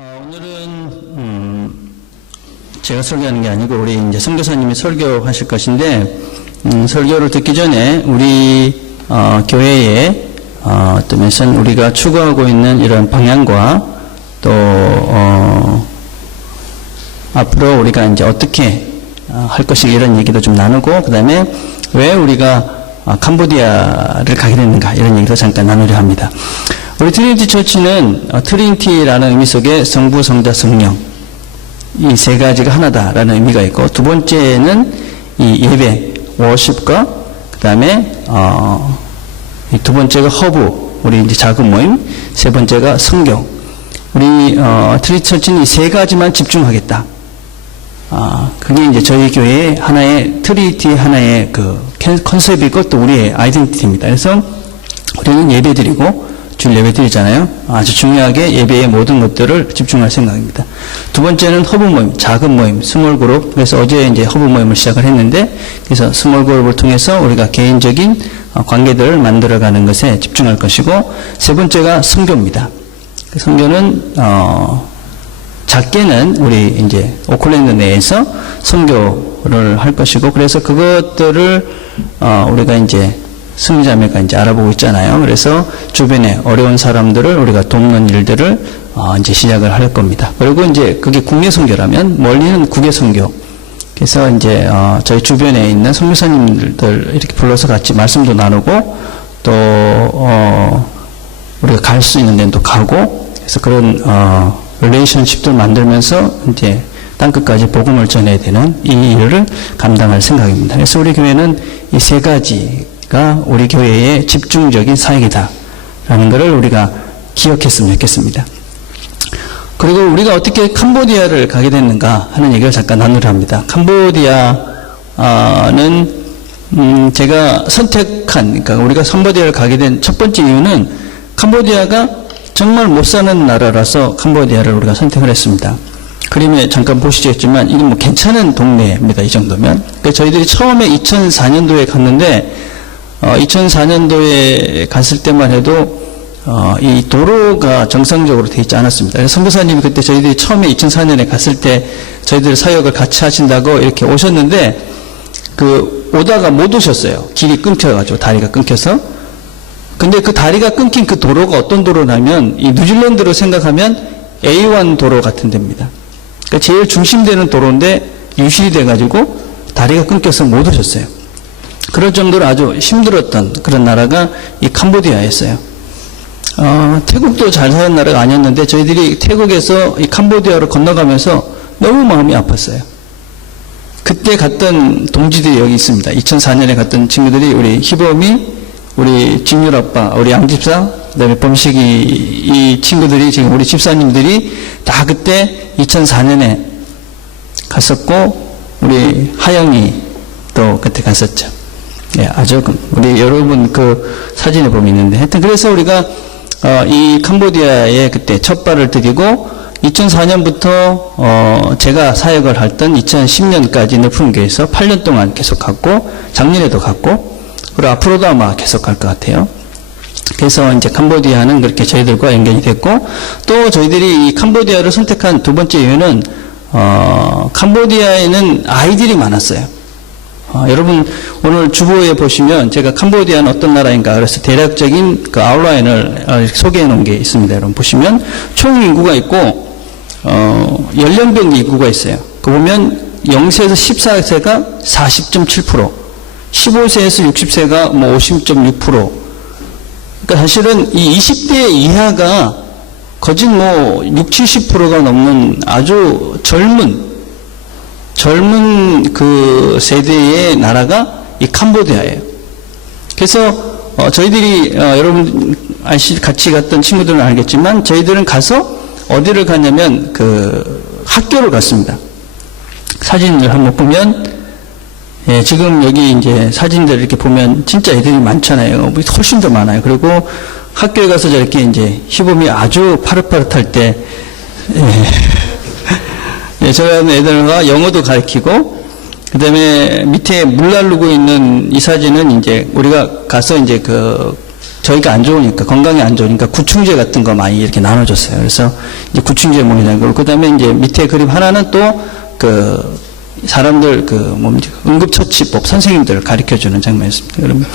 오늘은 제가 설교하는 게 아니고 우리 이제 선교사님이 설교하실 것인데 설교를 듣기 전에 우리 교회에 어떤 면에서는 우리가 추구하고 있는 이런 방향과 또 앞으로 우리가 이제 어떻게 할 것인가 이런 얘기도 좀 나누고 그다음에 왜 우리가 캄보디아를 가게 됐는가 이런 얘기도 잠깐 나누려 합니다. 우리 트리니티 처치는 트리니티라는 의미 속에 성부, 성자, 성령 이 세 가지가 하나다라는 의미가 있고 두 번째는 이 예배, 워십과 그 다음에 두 번째가 허브, 우리 이제 작은 모임, 세 번째가 성경. 우리 트리니티 처치는 이 세 가지만 집중하겠다. 그게 이제 저희 교회의 하나의 트리니티 하나의 그 컨셉이고 또 우리의 아이덴티티입니다. 그래서 우리는 예배드리고 주일 예배 드리잖아요. 아주 중요하게 예배의 모든 것들을 집중할 생각입니다. 두 번째는 허브 모임, 작은 모임, 스몰 그룹. 그래서 어제 이제 허브 모임을 시작을 했는데, 그래서 스몰 그룹을 통해서 우리가 개인적인 관계들을 만들어가는 것에 집중할 것이고, 세 번째가 선교입니다. 선교는 작게는 우리 이제 오클랜드 내에서 선교를 할 것이고, 그래서 그것들을 우리가 이제 승자매가 이제 알아보고 있잖아요. 그래서 주변에 어려운 사람들을 우리가 돕는 일들을 이제 시작을 할 겁니다. 그리고 이제 그게 국내 선교라면 멀리는 국외 선교. 그래서 이제 저희 주변에 있는 선교사님들 이렇게 불러서 같이 말씀도 나누고 또 우리가 갈 수 있는 데도 가고 그래서 그런 릴레이션십들 만들면서 이제 땅끝까지 복음을 전해야 되는 이 일을 감당할 생각입니다. 그래서 우리 교회는 이 세 가지가 우리 교회의 집중적인 사역이다라는 것을 우리가 기억했으면 좋겠습니다. 그리고 우리가 어떻게 캄보디아를 가게 됐는가 하는 얘기를 잠깐 나누려 합니다. 캄보디아는 제가 선택한, 그러니까 우리가 캄보디아를 가게 된 첫 번째 이유는 캄보디아가 정말 못 사는 나라라서 캄보디아를 우리가 선택을 했습니다. 그림에 잠깐 보시겠지만 이건 뭐 괜찮은 동네입니다. 이 정도면. 그러니까 저희들이 처음에 2004년도에 갔는데 2004년도에 갔을 때만 해도 이 도로가 정상적으로 되어 있지 않았습니다. 선교사님이 그때 저희들이 처음에 2004년에 갔을 때 저희들 사역을 같이 하신다고 이렇게 오셨는데 그 오다가 못 오셨어요. 길이 끊겨가지고 다리가 끊겨서. 근데 그 다리가 끊긴 그 도로가 어떤 도로냐면 이 뉴질랜드로 생각하면 A1 도로 같은 데입니다. 그러니까 제일 중심되는 도로인데 유실이 돼가지고 다리가 끊겨서 못 오셨어요. 그럴 정도로 아주 힘들었던 그런 나라가 이 캄보디아였어요. 태국도 잘 사는 나라가 아니었는데 저희들이 태국에서 이 캄보디아로 건너가면서 너무 마음이 아팠어요. 그때 갔던 동지들이 여기 있습니다. 2004년에 갔던 친구들이 우리 희범이, 우리 진율 아빠, 우리 양집사, 그다음에 범식이 이 친구들이 지금 우리 집사님들이 다 그때 2004년에 갔었고 우리 하영이 또 그때 갔었죠. 예, 아주 우리 여러분 그 사진에 보면 있는데 하여튼 그래서 우리가 이 캄보디아에 그때 첫 발을 들이고 2004년부터 제가 사역을 했던 2010년까지 너푼교에서 8년 동안 계속 갔고 작년에도 갔고 그리고 앞으로도 아마 계속 갈 것 같아요. 그래서 이제 캄보디아는 그렇게 저희들과 연결이 됐고 또 저희들이 이 캄보디아를 선택한 두 번째 이유는 캄보디아에는 아이들이 많았어요. 여러분 오늘 주보에 보시면 제가 캄보디아는 어떤 나라인가 그래서 대략적인 그 아웃라인을 소개해 놓은 게 있습니다. 여러분 보시면 총 인구가 있고 연령별 인구가 있어요. 그 보면 0세에서 14세가 40.7%, 15세에서 60세가 뭐 50.6%. 그러니까 사실은 이 20대 이하가 거진 뭐 60, 70%가 넘는 아주 젊은 그 세대의 나라가 이 캄보디아예요. 그래서 저희들이 여러분 같이 갔던 친구들은 알겠지만 저희들은 가서 어디를 갔냐면 그 학교를 갔습니다. 사진을 한번 보면 예, 지금 여기 이제 사진들 이렇게 보면 진짜 애들이 많잖아요. 훨씬 더 많아요. 그리고 학교에 가서 저렇게 이제 희범이 아주 파릇파릇할 때 예, 저희 애들과 영어도 가르치고, 그 다음에 밑에 물 나르고 있는 이 사진은 이제 우리가 가서 이제 저희가 안 좋으니까, 건강에 안 좋으니까 구충제 같은 거 많이 이렇게 나눠줬어요. 그래서 이제 구충제 먹이는 걸, 그 다음에 이제 밑에 그림 하나는 또 사람들 응급처치법 선생님들을 가르쳐주는 장면이었습니다. 그러면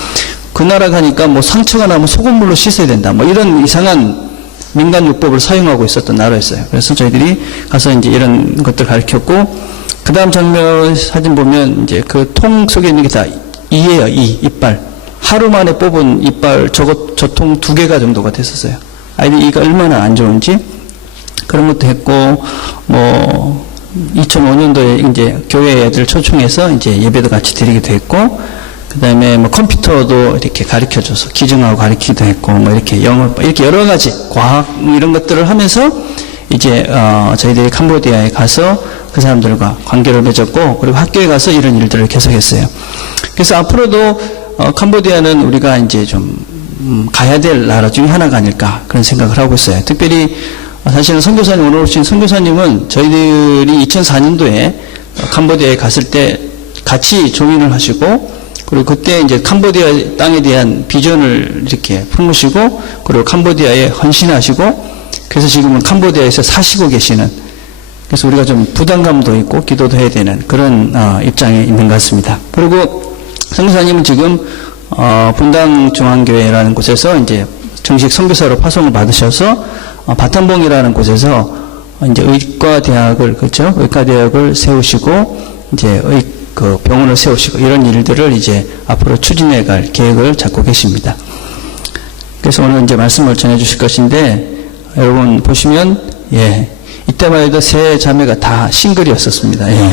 그 나라 가니까 뭐 상처가 나면 소금물로 씻어야 된다. 뭐 이런 이상한 민간요법을 사용하고 있었던 나라였어요. 그래서 저희들이 가서 이제 이런 것들 가르쳤고, 그 다음 장면 사진 보면 이제 그 통 속에 있는 게 다 이예요. 이빨. 하루 만에 뽑은 이빨, 저 통 2개가 정도가 됐었어요. 아이들이 이가 얼마나 안 좋은지 그런 것도 했고, 뭐 2005년도에 이제 교회 애들 초청해서 이제 예배도 같이 드리기도 했고, 그 다음에 뭐 컴퓨터도 이렇게 가르쳐줘서 기증하고 가르치기도 했고, 뭐 이렇게 영어, 이렇게 여러 가지 과학 이런 것들을 하면서 이제 저희들이 캄보디아에 가서 그 사람들과 관계를 맺었고, 그리고 학교에 가서 이런 일들을 계속했어요. 그래서 앞으로도 캄보디아는 우리가 이제 좀 가야 될 나라 중에 하나가 아닐까 그런 생각을 하고 있어요. 특별히 사실은 선교사님, 오늘 오신 선교사님은 저희들이 2004년도에 캄보디아에 갔을 때 같이 조인을 하시고, 그리고 그때 이제 캄보디아 땅에 대한 비전을 이렇게 품으시고, 그리고 캄보디아에 헌신하시고, 그래서 지금은 캄보디아에서 사시고 계시는, 그래서 우리가 좀 부담감도 있고 기도도 해야 되는 그런 입장에 있는 것 같습니다. 그리고 선교사님은 지금 분당 중앙교회라는 곳에서 이제 정식 선교사로 파송을 받으셔서 바탄봉이라는 곳에서 이제 의과대학을, 그렇죠? 의과대학을 세우시고, 이제 그 병원을 세우시고, 이런 일들을 이제 앞으로 추진해 갈 계획을 잡고 계십니다. 그래서 오늘 이제 말씀을 전해 주실 것인데, 여러분 보시면, 예. 이때만 해도 세 자매가 다 싱글이었었습니다. 예.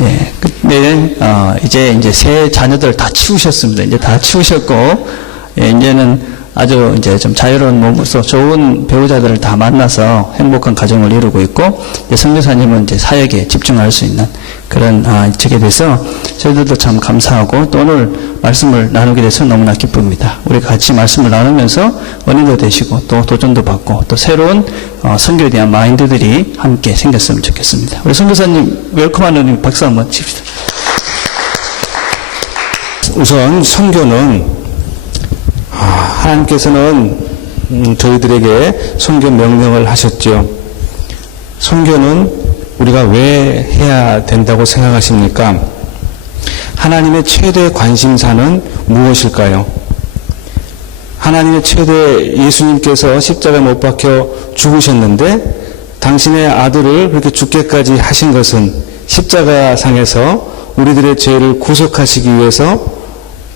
예. 근데, 이제 세 자녀들 다 치우셨습니다. 이제 다 치우셨고, 예, 이제는 아주 이제 좀 자유로운 몸으로서 좋은 배우자들을 다 만나서 행복한 가정을 이루고 있고, 선교사님은 이제 사역에 집중할 수 있는 그런 적에 대해서 저희들도 참 감사하고, 또 오늘 말씀을 나누게 돼서 너무나 기쁩니다. 우리가 같이 말씀을 나누면서 은혜도 되시고, 또 도전도 받고, 또 새로운 선교에 대한 마인드들이 함께 생겼으면 좋겠습니다. 우리 선교사님 웰컴하는 박수 한번 칩시다. 우선 선교는 하나님께서는 저희들에게 선교 명령을 하셨죠. 선교는 우리가 왜 해야 된다고 생각하십니까? 하나님의 최대 관심사는 무엇일까요? 하나님의 최대, 예수님께서 십자가에 못 박혀 죽으셨는데 당신의 아들을 그렇게 죽게까지 하신 것은 십자가상에서 우리들의 죄를 구속하시기 위해서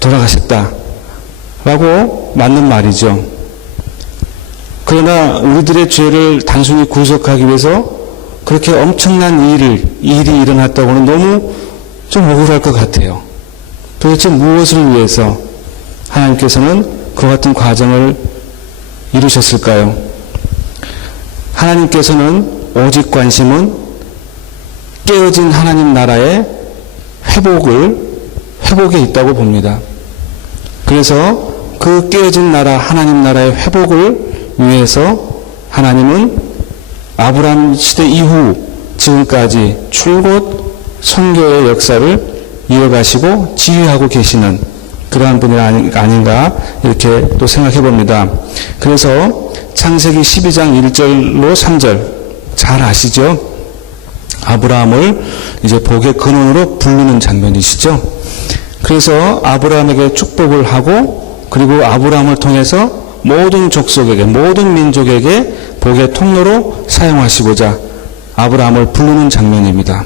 돌아가셨다 라고 맞는 말이죠. 그러나 우리들의 죄를 단순히 구속하기 위해서 그렇게 엄청난 일이 일어났다고는 너무 좀 억울할 것 같아요. 도대체 무엇을 위해서 하나님께서는 그 같은 과정을 이루셨을까요? 하나님께서는 오직 관심은 깨어진 하나님 나라의 회복에 있다고 봅니다. 그래서 그 깨어진 나라, 하나님 나라의 회복을 위해서 하나님은 아브라함 시대 이후 지금까지 줄곧 선교의 역사를 이어가시고 지휘하고 계시는 그러한 분이 아닌가 이렇게 또 생각해 봅니다. 그래서 창세기 12장 1절로 3절 잘 아시죠? 아브라함을 이제 복의 근원으로 부르는 장면이시죠? 그래서 아브라함에게 축복을 하고, 그리고 아브라함을 통해서 모든 족속에게, 모든 민족에게 복의 통로로 사용하시고자 아브라함을 부르는 장면입니다.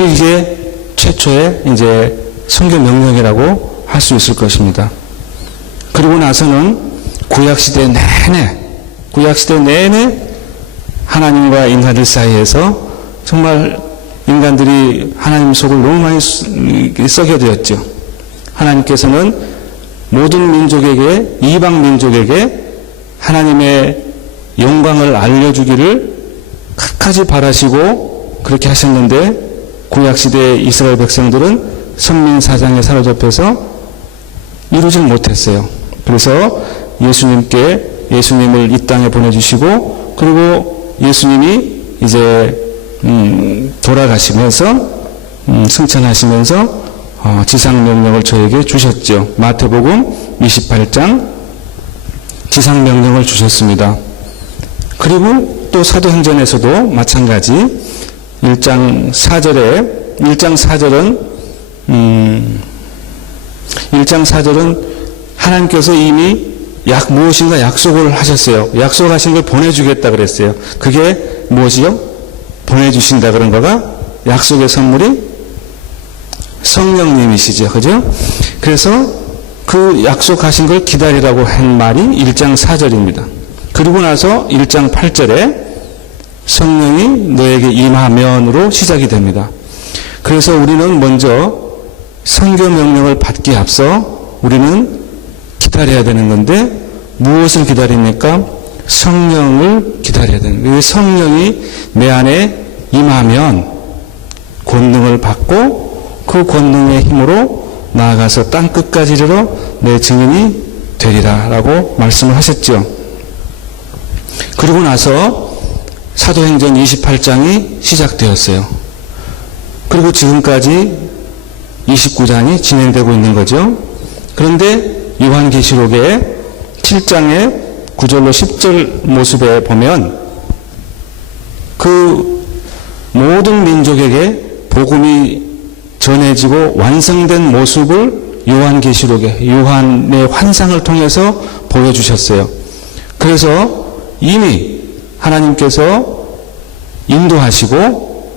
이게 최초의 이제 선교 명령이라고 할 수 있을 것입니다. 그리고 나서는 구약시대 내내 하나님과 인간들 사이에서 정말 인간들이 하나님 속을 너무 많이 썩여 되었죠. 하나님께서는 모든 민족에게, 이방 민족에게 하나님의 영광을 알려주기를 끝까지 바라시고 그렇게 하셨는데, 구약시대의 이스라엘 백성들은 선민사상에 사로잡혀서 이루질 못했어요. 그래서 예수님을 이 땅에 보내주시고, 그리고 예수님이 이제 돌아가시면서 승천하시면서 지상명령을 저에게 주셨죠. 마태복음 28장 지상명령을 주셨습니다. 그리고 또 사도행전에서도 마찬가지 1장 4절은 하나님께서 이미 무엇인가 약속을 하셨어요. 약속하신 걸 보내주겠다 그랬어요. 그게 무엇이요? 보내주신다 그런 거가 약속의 선물이 성령님이시죠. 그죠? 그래서 그 약속하신 걸 기다리라고 한 말이 1장 4절입니다. 그리고 나서 1장 8절에 성령이 너에게 임하면으로 시작이 됩니다. 그래서 우리는 먼저 선교 명령을 받기에 앞서 우리는 기다려야 되는 건데 무엇을 기다립니까? 성령을 기다려야 되는 거예요. 성령이 내 안에 임하면 권능을 받고 그 권능의 힘으로 나아가서 땅끝까지 이르러 내 증인이 되리라 라고 말씀을 하셨죠. 그리고 나서 사도행전 28장이 시작되었어요. 그리고 지금까지 29장이 진행되고 있는 거죠. 그런데 요한계시록의 7장의 9절로 10절 모습에 보면 그 모든 민족에게 복음이 전해지고 완성된 모습을 요한계시록에 요한의 환상을 통해서 보여주셨어요. 그래서 이미 하나님께서 인도하시고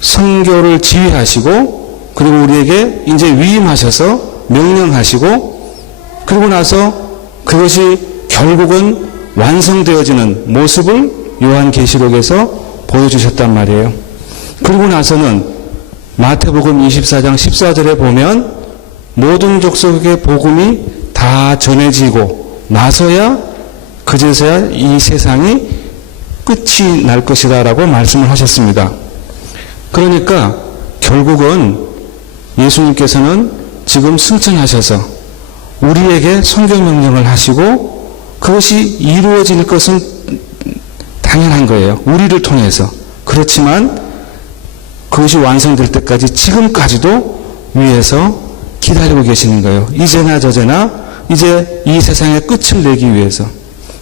선교를 지휘하시고 그리고 우리에게 이제 위임하셔서 명령하시고 그리고 나서 그것이 결국은 완성되어지는 모습을 요한계시록에서 보여주셨단 말이에요. 그리고 나서는 마태복음 24장 14절에 보면 모든 족속의 복음이 다 전해지고 나서야 그제서야 이 세상이 끝이 날 것이다 라고 말씀을 하셨습니다. 그러니까 결국은 예수님께서는 지금 승천하셔서 우리에게 선교명령을 하시고 그것이 이루어질 것은 당연한 거예요. 우리를 통해서. 그렇지만 그것이 완성될 때까지 지금까지도 위에서 기다리고 계시는 거예요. 이제나 저제나 이제 이 세상의 끝을 내기 위해서.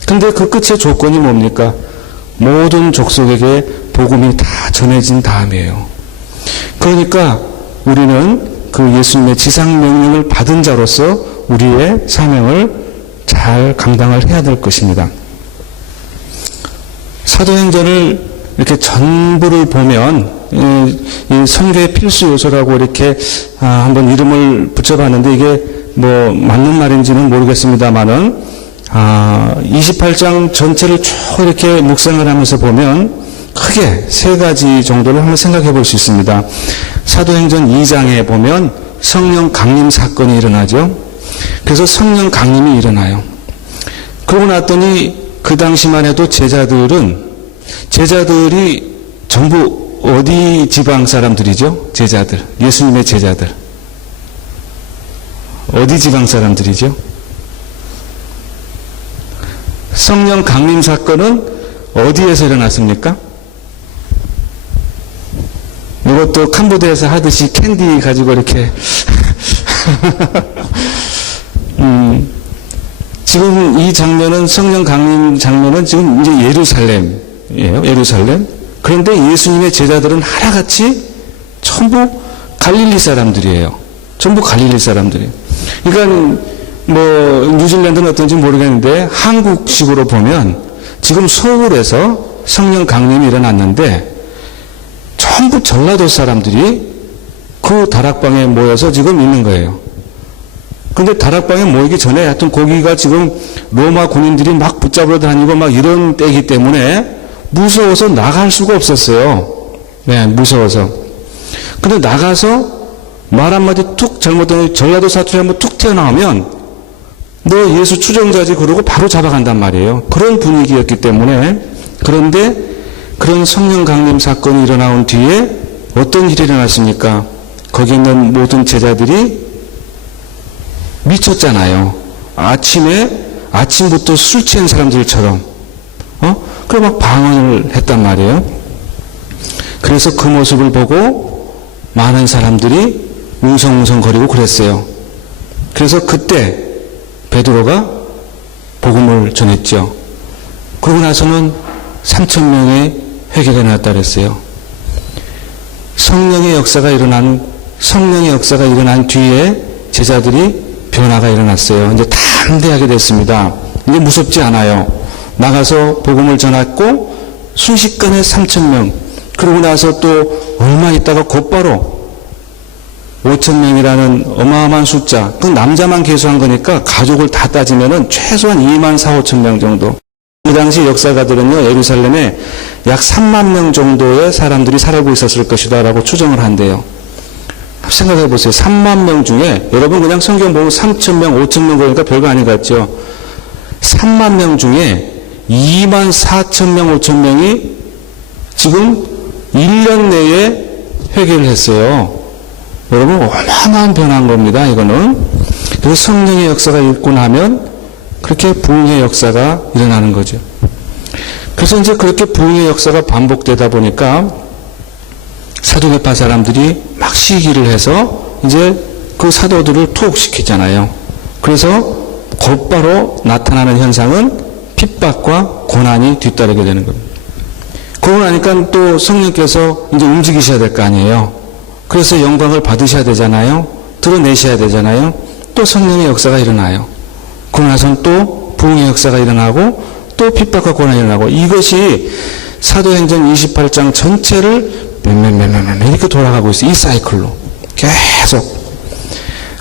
근데 그 끝의 조건이 뭡니까? 모든 족속에게 복음이 다 전해진 다음이에요. 그러니까 우리는 그 예수님의 지상명령을 받은 자로서 우리의 사명을 잘 감당을 해야 될 것입니다. 사도행전을 이렇게 전부를 보면 이 선교의 필수 요소라고 이렇게 한번 이름을 붙여봤는데 이게 뭐 맞는 말인지는 모르겠습니다만은 28장 전체를 쭉 이렇게 묵상을 하면서 보면 크게 세 가지 정도를 한번 생각해 볼 수 있습니다. 사도행전 2장에 보면 성령 강림 사건이 일어나죠. 그래서 성령 강림이 일어나요. 그러고 났더니 그 당시만 해도 제자들이 전부 어디 지방 사람들이죠? 제자들. 예수님의 제자들. 어디 지방 사람들이죠? 성령 강림 사건은 어디에서 일어났습니까? 이것도 캄보디아에서 하듯이 캔디 가지고 이렇게 지금 이 장면은 성령 강림 장면은 지금 이제 예루살렘이에요. 예루살렘. 그런데 예수님의 제자들은 하나같이 전부 갈릴리 사람들이에요. 전부 갈릴리 사람들이에요. 그러니까 뭐 뉴질랜드는 어떤지 모르겠는데 한국식으로 보면 지금 서울에서 성령 강림이 일어났는데 전부 전라도 사람들이 그 다락방에 모여서 지금 있는 거예요. 근데 다락방에 모이기 전에 하여튼 거기가 지금 로마 군인들이 막 붙잡으러 다니고 막 이런 때이기 때문에 무서워서 나갈 수가 없었어요. 네, 무서워서. 근데 나가서 말 한마디 툭 잘못하면 전라도 사투리 한번 툭 튀어나오면 너 예수 추종자지 그러고 바로 잡아간단 말이에요. 그런 분위기였기 때문에. 그런데 그런 성령 강림 사건이 일어나온 뒤에 어떤 일이 일어났습니까? 거기 있는 모든 제자들이 미쳤잖아요. 아침부터 술 취한 사람들처럼 그래 막 방언을 했단 말이에요. 그래서 그 모습을 보고 많은 사람들이 웅성웅성거리고 그랬어요. 그래서 그때 베드로가 복음을 전했죠. 그러고 나서는 3,000명의 회개가 일어났다 그랬어요. 성령의 역사가 일어난 뒤에 제자들이 변화가 일어났어요. 이제 담대하게 됐습니다. 이제 무섭지 않아요. 나가서 복음을 전했고 순식간에 3,000명, 그러고 나서 또 얼마 있다가 곧바로 5,000명이라는 어마어마한 숫자, 그 남자만 계수한 거니까 가족을 다 따지면은 최소한 24,000명 정도. 그 당시 역사가들은요, 예루살렘에 약 3만 명 정도의 사람들이 살고 있었을 것이다 라고 추정을 한대요. 생각해 보세요. 3만 명 중에, 여러분 그냥 성경 보면 3,000명, 5,000명 그러니까 별거 아닌 것 같죠? 3만 명 중에 24,000명, 5,000명이 지금 1년 내에 회개를 했어요. 여러분 어마어마한 변화인 겁니다. 이거는. 그래서 성령의 역사가 있고 나면 그렇게 부흥의 역사가 일어나는 거죠. 그래서 이제 그렇게 부흥의 역사가 반복되다 보니까 사도계파 사람들이 막 시기를 해서 이제 그 사도들을 투옥시키잖아요. 그래서 곧바로 나타나는 현상은 핍박과 고난이 뒤따르게 되는 겁니다. 그러고 나니까 또 성령께서 이제 움직이셔야 될 거 아니에요. 그래서 영광을 받으셔야 되잖아요. 드러내셔야 되잖아요. 또 성령의 역사가 일어나요. 그러고 나서는 또 부흥의 역사가 일어나고 또 핍박과 고난이 일어나고, 이것이 사도행전 28장 전체를 이렇게 돌아가고 있어요. 이 사이클로 계속.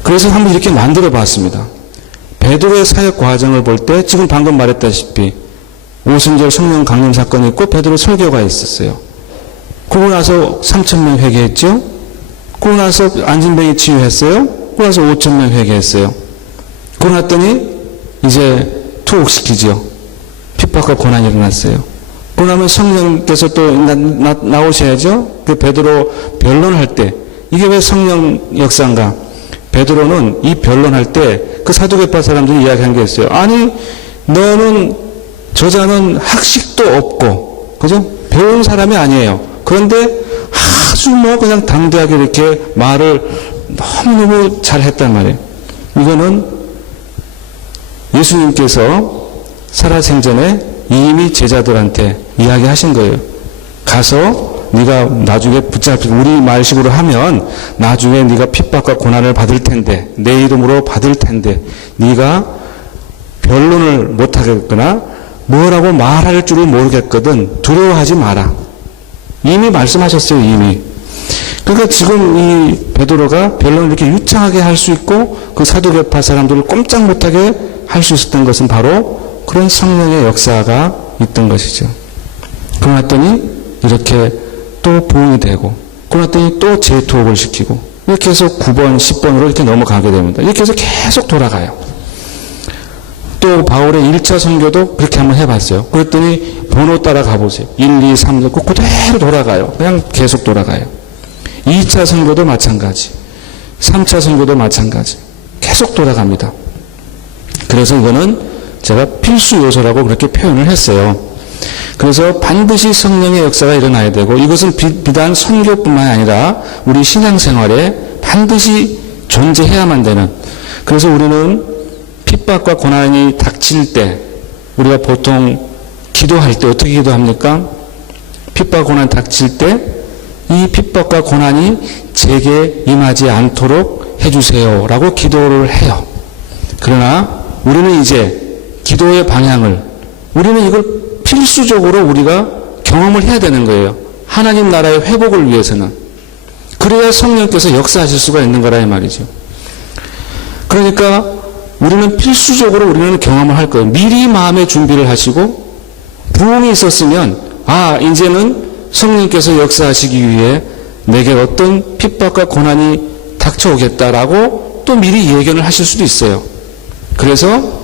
그래서 한번 이렇게 만들어 봤습니다. 베드로의 사역 과정을 볼 때 지금 방금 말했다시피 오순절 성령 강림 사건이 있고 베드로 설교가 있었어요. 그러고 나서 3,000명 회개했죠. 그러고 나서 안진병이 치유했어요. 그러고 나서 5,000명 회개했어요. 그러고 났더니 이제 투옥시키죠. 핍박과 고난이 일어났어요. 그러고 나면 성령께서 또 나오셔야죠. 그 베드로 변론할 때, 이게 왜 성령 역사인가? 베드로는 이 변론할 때 그 사두개파 사람들이 이야기한 게 있어요. 아니, 너는, 저자는 학식도 없고, 그죠? 배운 사람이 아니에요. 그런데 아주 그냥 당대하게 이렇게 말을 너무너무 잘 했단 말이에요. 이거는 예수님께서 살아생전에 이미 제자들한테 이야기하신 거예요. 가서 네가 나중에 붙잡히고, 우리 말식으로 하면 나중에 네가 핍박과 고난을 받을 텐데, 내 이름으로 받을 텐데, 네가 변론을 못하겠거나 뭐라고 말할 줄을 모르겠거든 두려워하지 마라. 이미 말씀하셨어요. 이미. 그러니까 지금 이 베드로가 변론을 이렇게 유창하게 할 수 있고 그 사두개파 사람들을 꼼짝 못하게 할 수 있었던 것은 바로 그런 성령의 역사가 있던 것이죠. 그러더니 이렇게 또 부흥이 되고, 그러더니 또 재투옥을 시키고, 이렇게 해서 9번, 10번으로 이렇게 넘어가게 됩니다. 이렇게 해서 계속 돌아가요. 또 바울의 1차 선교도 그렇게 한번 해봤어요. 그랬더니 번호 따라 가보세요. 1, 2, 3, 4, 그대로 돌아가요. 그냥 계속 돌아가요. 2차 선교도 마찬가지, 3차 선교도 마찬가지, 계속 돌아갑니다. 그래서 이거는 제가 필수 요소라고 그렇게 표현을 했어요. 그래서 반드시 성령의 역사가 일어나야 되고, 이것은 비단 선교뿐만 아니라 우리 신앙생활에 반드시 존재해야만 되는, 그래서 우리는 핍박과 고난이 닥칠 때, 우리가 보통 기도할 때 어떻게 기도합니까? 핍박 고난 닥칠 때 이 핍박과 고난이 제게 임하지 않도록 해주세요 라고 기도를 해요. 그러나 우리는 이제 기도의 방향을, 우리는 이걸 필수적으로 우리가 경험을 해야 되는 거예요. 하나님 나라의 회복을 위해서는. 그래야 성령께서 역사하실 수가 있는 거라 이 말이죠. 그러니까 우리는 필수적으로 우리는 경험을 할 거예요. 미리 마음의 준비를 하시고, 부흥이 있었으면 이제는 성령께서 역사하시기 위해 내게 어떤 핍박과 고난이 닥쳐오겠다라고 또 미리 예견을 하실 수도 있어요. 그래서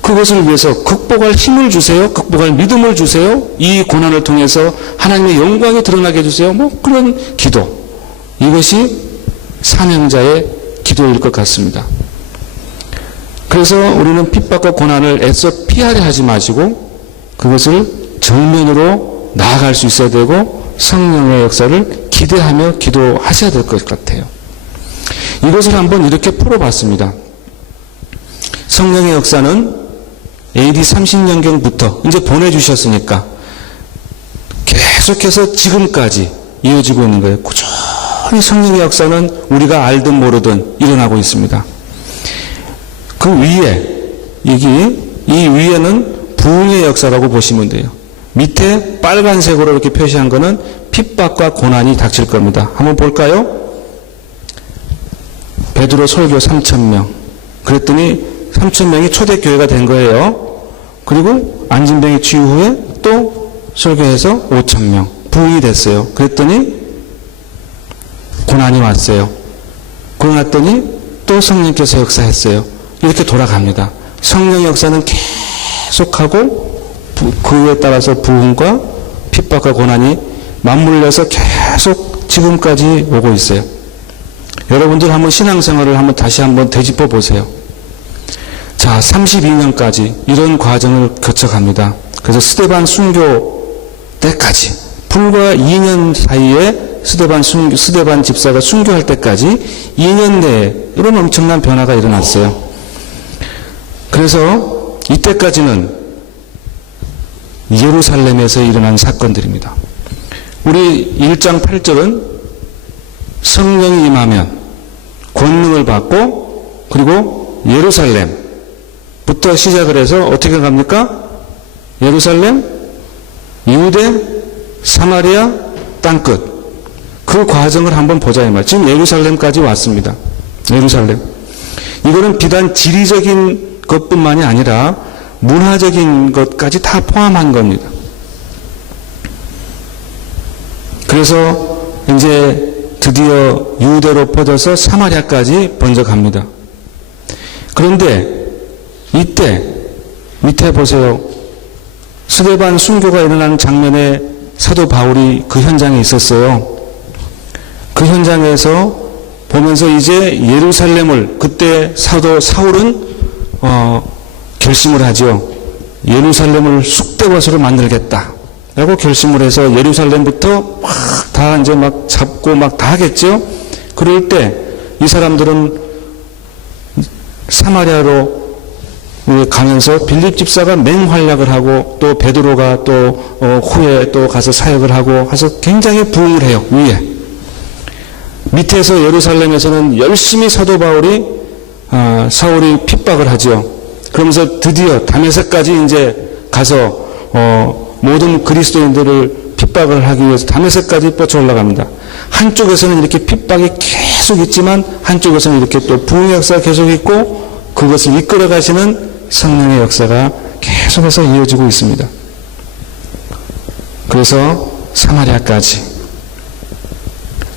그것을 위해서 극복할 힘을 주세요. 극복할 믿음을 주세요. 이 고난을 통해서 하나님의 영광이 드러나게 해주세요. 그런 기도. 이것이 사명자의 기도일 것 같습니다. 그래서 우리는 핍박과 고난을 애써 피하려 하지 마시고 그것을 정면으로 나아갈 수 있어야 되고 성령의 역사를 기대하며 기도하셔야 될 것 같아요. 이것을 한번 이렇게 풀어봤습니다. 성령의 역사는 AD 30년경부터 이제 보내주셨으니까 계속해서 지금까지 이어지고 있는 거예요. 꾸준히 성령의 역사는 우리가 알든 모르든 일어나고 있습니다. 그 위에, 이 위에는 부흥의 역사라고 보시면 돼요. 밑에 빨간색으로 이렇게 표시한 거는 핍박과 고난이 닥칠 겁니다. 한번 볼까요? 베드로 설교 3,000명. 그랬더니 3,000명이 초대교회가 된 거예요. 그리고 안진뱅이 치유 후에 또 설교해서 5,000명. 부흥이 됐어요. 그랬더니 고난이 왔어요. 그러났더니 또 성령께서 역사했어요. 이렇게 돌아갑니다. 성령 역사는 계속하고 그에 따라서 부흥과 핍박과 고난이 맞물려서 계속 지금까지 오고 있어요. 여러분들 한번 신앙생활을 한번 다시 한번 되짚어 보세요. 자, 32년까지 이런 과정을 거쳐갑니다. 그래서 스데반 순교 때까지 불과 2년 사이에 스데반 집사가 순교할 때까지 2년 내에 이런 엄청난 변화가 일어났어요. 그래서 이때까지는 예루살렘에서 일어난 사건들입니다. 우리 1장 8절은 성령이 임하면 권능을 받고 그리고 예루살렘부터 시작을 해서 어떻게 갑니까? 예루살렘, 유대, 사마리아, 땅끝. 그 과정을 한번 보자 이 말. 지금 예루살렘까지 왔습니다. 예루살렘. 이거는 비단 지리적인 것뿐만이 아니라 문화적인 것까지 다 포함한 겁니다. 그래서 이제 드디어 유대로 퍼져서 사마리아까지 번져갑니다. 그런데 이때 밑에 보세요. 스데반 순교가 일어나는 장면에 사도 바울이 그 현장에 있었어요. 그 현장에서 보면서 이제 예루살렘을 그때 사도 사울은 결심을 하죠. 예루살렘을 쑥대밭으로 만들겠다 라고 결심을 해서 예루살렘부터 다 이제 막 잡고 막 다 하겠죠. 그럴 때 이 사람들은 사마리아로 가면서 빌립 집사가 맹활약을 하고 또 베드로가 또 후에 또 가서 사역을 하고 해서 굉장히 부흥을 해요. 위에 밑에서 예루살렘에서는 열심히 사도 바울이 사울이 핍박을 하죠. 그러면서 드디어 다메섹까지 이제 가서 모든 그리스도인들을 핍박을 하기 위해서 다메섹까지 뻗쳐 올라갑니다. 한쪽에서는 이렇게 핍박이 계속 있지만 한쪽에서는 이렇게 또 부흥의 역사가 계속 있고 그것을 이끌어 가시는 성령의 역사가 계속해서 이어지고 있습니다. 그래서 사마리아까지.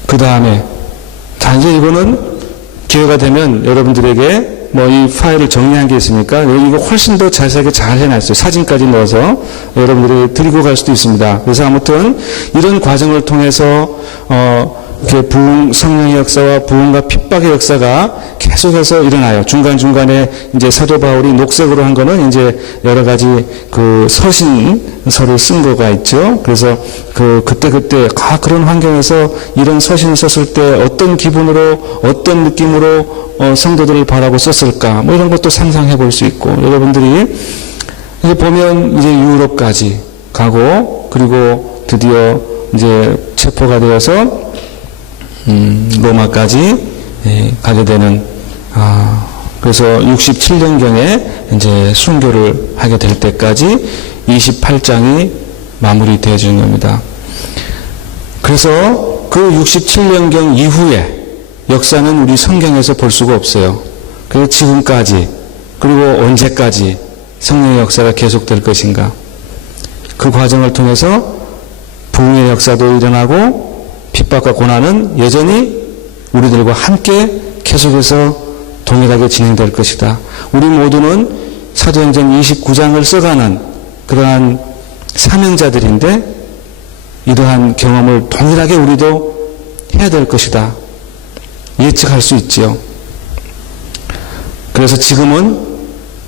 그 다음에 자 이제 이거는 기회가 되면 여러분들에게 이 파일을 정리한 게 있으니까 이거 훨씬 더 자세하게 잘 해놨어요. 사진까지 넣어서 여러분들이 드리고 갈 수도 있습니다. 그래서 아무튼 이런 과정을 통해서 부흥, 성령의 역사와 부흥과 핍박의 역사가 계속해서 일어나요. 중간중간에 이제 사도 바울이 녹색으로 한 거는 이제 여러 가지 그 서신서를 쓴 거가 있죠. 그래서 그때 그런 환경에서 이런 서신을 썼을 때 어떤 기분으로, 어떤 느낌으로 성도들을 바라고 썼을까, 이런 것도 상상해 볼 수 있고, 여러분들이 이제 보면 이제 유럽까지 가고, 그리고 드디어 이제 체포가 되어서 로마까지 가게 되는 그래서 67년경에 이제 순교를 하게 될 때까지 28장이 마무리되어 지는 겁니다. 그래서 그 67년경 이후에 역사는 우리 성경에서 볼 수가 없어요. 그래서 지금까지 그리고 언제까지 성령의 역사가 계속될 것인가. 그 과정을 통해서 부흥의 역사도 일어나고 핍박과 고난은 여전히 우리들과 함께 계속해서 동일하게 진행될 것이다. 우리 모두는 사도행전 29장을 써가는 그러한 사명자들인데 이러한 경험을 동일하게 우리도 해야 될 것이다. 예측할 수 있지요. 그래서 지금은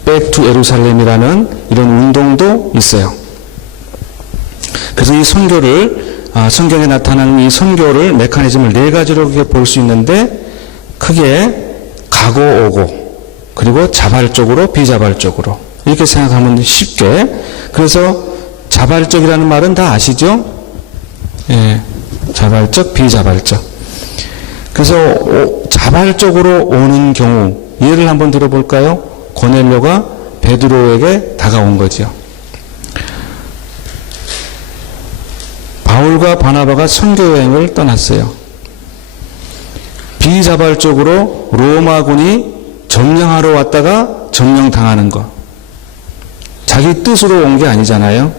Back to 예루살렘이라는 이런 운동도 있어요. 그래서 이 선교를 성경에 나타나는 이 선교를 메커니즘을 4가지로 볼 수 있는데 크게 가고 오고 그리고 자발적으로 비자발적으로 이렇게 생각하면 쉽게. 그래서 자발적이라는 말은 다 아시죠? 예, 자발적, 비자발적. 그래서 자발적으로 오는 경우 예를 한번 들어볼까요? 고넬료가 베드로에게 다가온 거죠. 바울과 바나바가 선교여행을 떠났어요. 비자발적으로 로마군이 점령하러 왔다가 점령당하는 거. 자기 뜻으로 온 게 아니잖아요.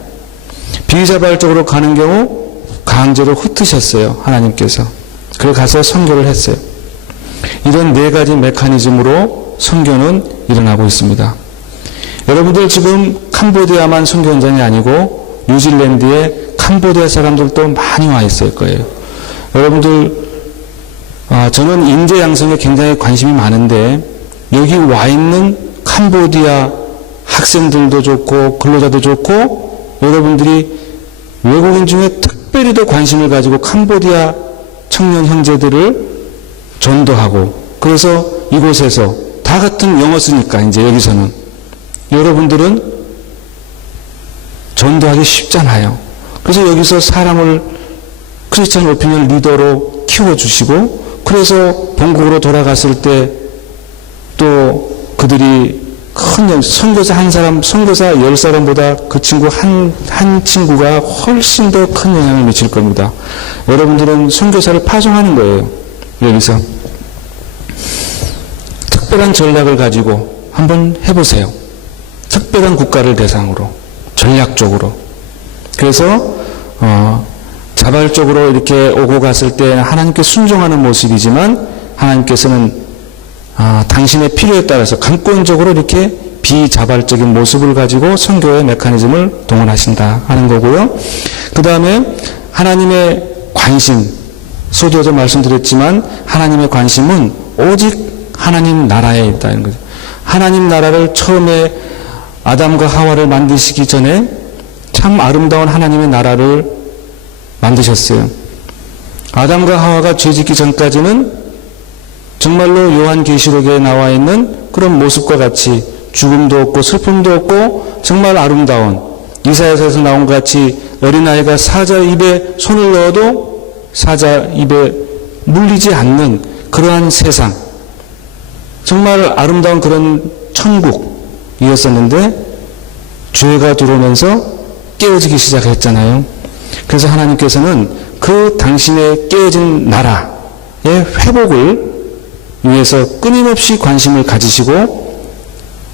비자발적으로 가는 경우 강제로 흩으셨어요. 하나님께서. 그래 가서 선교를 했어요. 이런 네 가지 메커니즘으로 선교는 일어나고 있습니다. 여러분들 지금 캄보디아만 선교 현장이 아니고 뉴질랜드에 캄보디아 사람들도 많이 와 있을 거예요. 여러분들 저는 인재 양성에 굉장히 관심이 많은데 여기 와 있는 캄보디아 학생들도 좋고 근로자도 좋고 여러분들이 외국인 중에 특별히 더 관심을 가지고 캄보디아 청년 형제들을 전도하고 그래서 이곳에서 다 같은 영어 쓰니까 이제 여기서는 여러분들은 전도하기 쉽잖아요. 그래서 여기서 사람을 크리스천 오피니언 리더로 키워주시고 그래서 본국으로 돌아갔을 때 또 그들이 큰 선교사 한 사람, 선교사 10사람보다 그 친구 한 친구가 훨씬 더 큰 영향을 미칠 겁니다. 여러분들은 선교사를 파송하는 거예요. 여기서. 특별한 전략을 가지고 한번 해보세요. 특별한 국가를 대상으로, 전략적으로. 그래서, 자발적으로 이렇게 오고 갔을 때 하나님께 순종하는 모습이지만 하나님께서는 당신의 필요에 따라서 강권적으로 이렇게 비자발적인 모습을 가지고 선교의 메커니즘을 동원하신다 하는 거고요. 그 다음에 하나님의 관심, 소도에도 말씀드렸지만 하나님의 관심은 오직 하나님 나라에 있다는 거죠. 하나님 나라를 처음에 아담과 하와를 만드시기 전에 참 아름다운 하나님의 나라를 만드셨어요. 아담과 하와가 죄짓기 전까지는 정말로 요한계시록에 나와 있는 그런 모습과 같이 죽음도 없고 슬픔도 없고 정말 아름다운 이사야서에서 나온 것 같이 어린아이가 사자 입에 손을 넣어도 사자 입에 물리지 않는 그러한 세상, 정말 아름다운 그런 천국이었었는데 죄가 들어오면서 깨어지기 시작했잖아요. 그래서 하나님께서는 그 당신의 깨어진 나라의 회복을 위해서 끊임없이 관심을 가지시고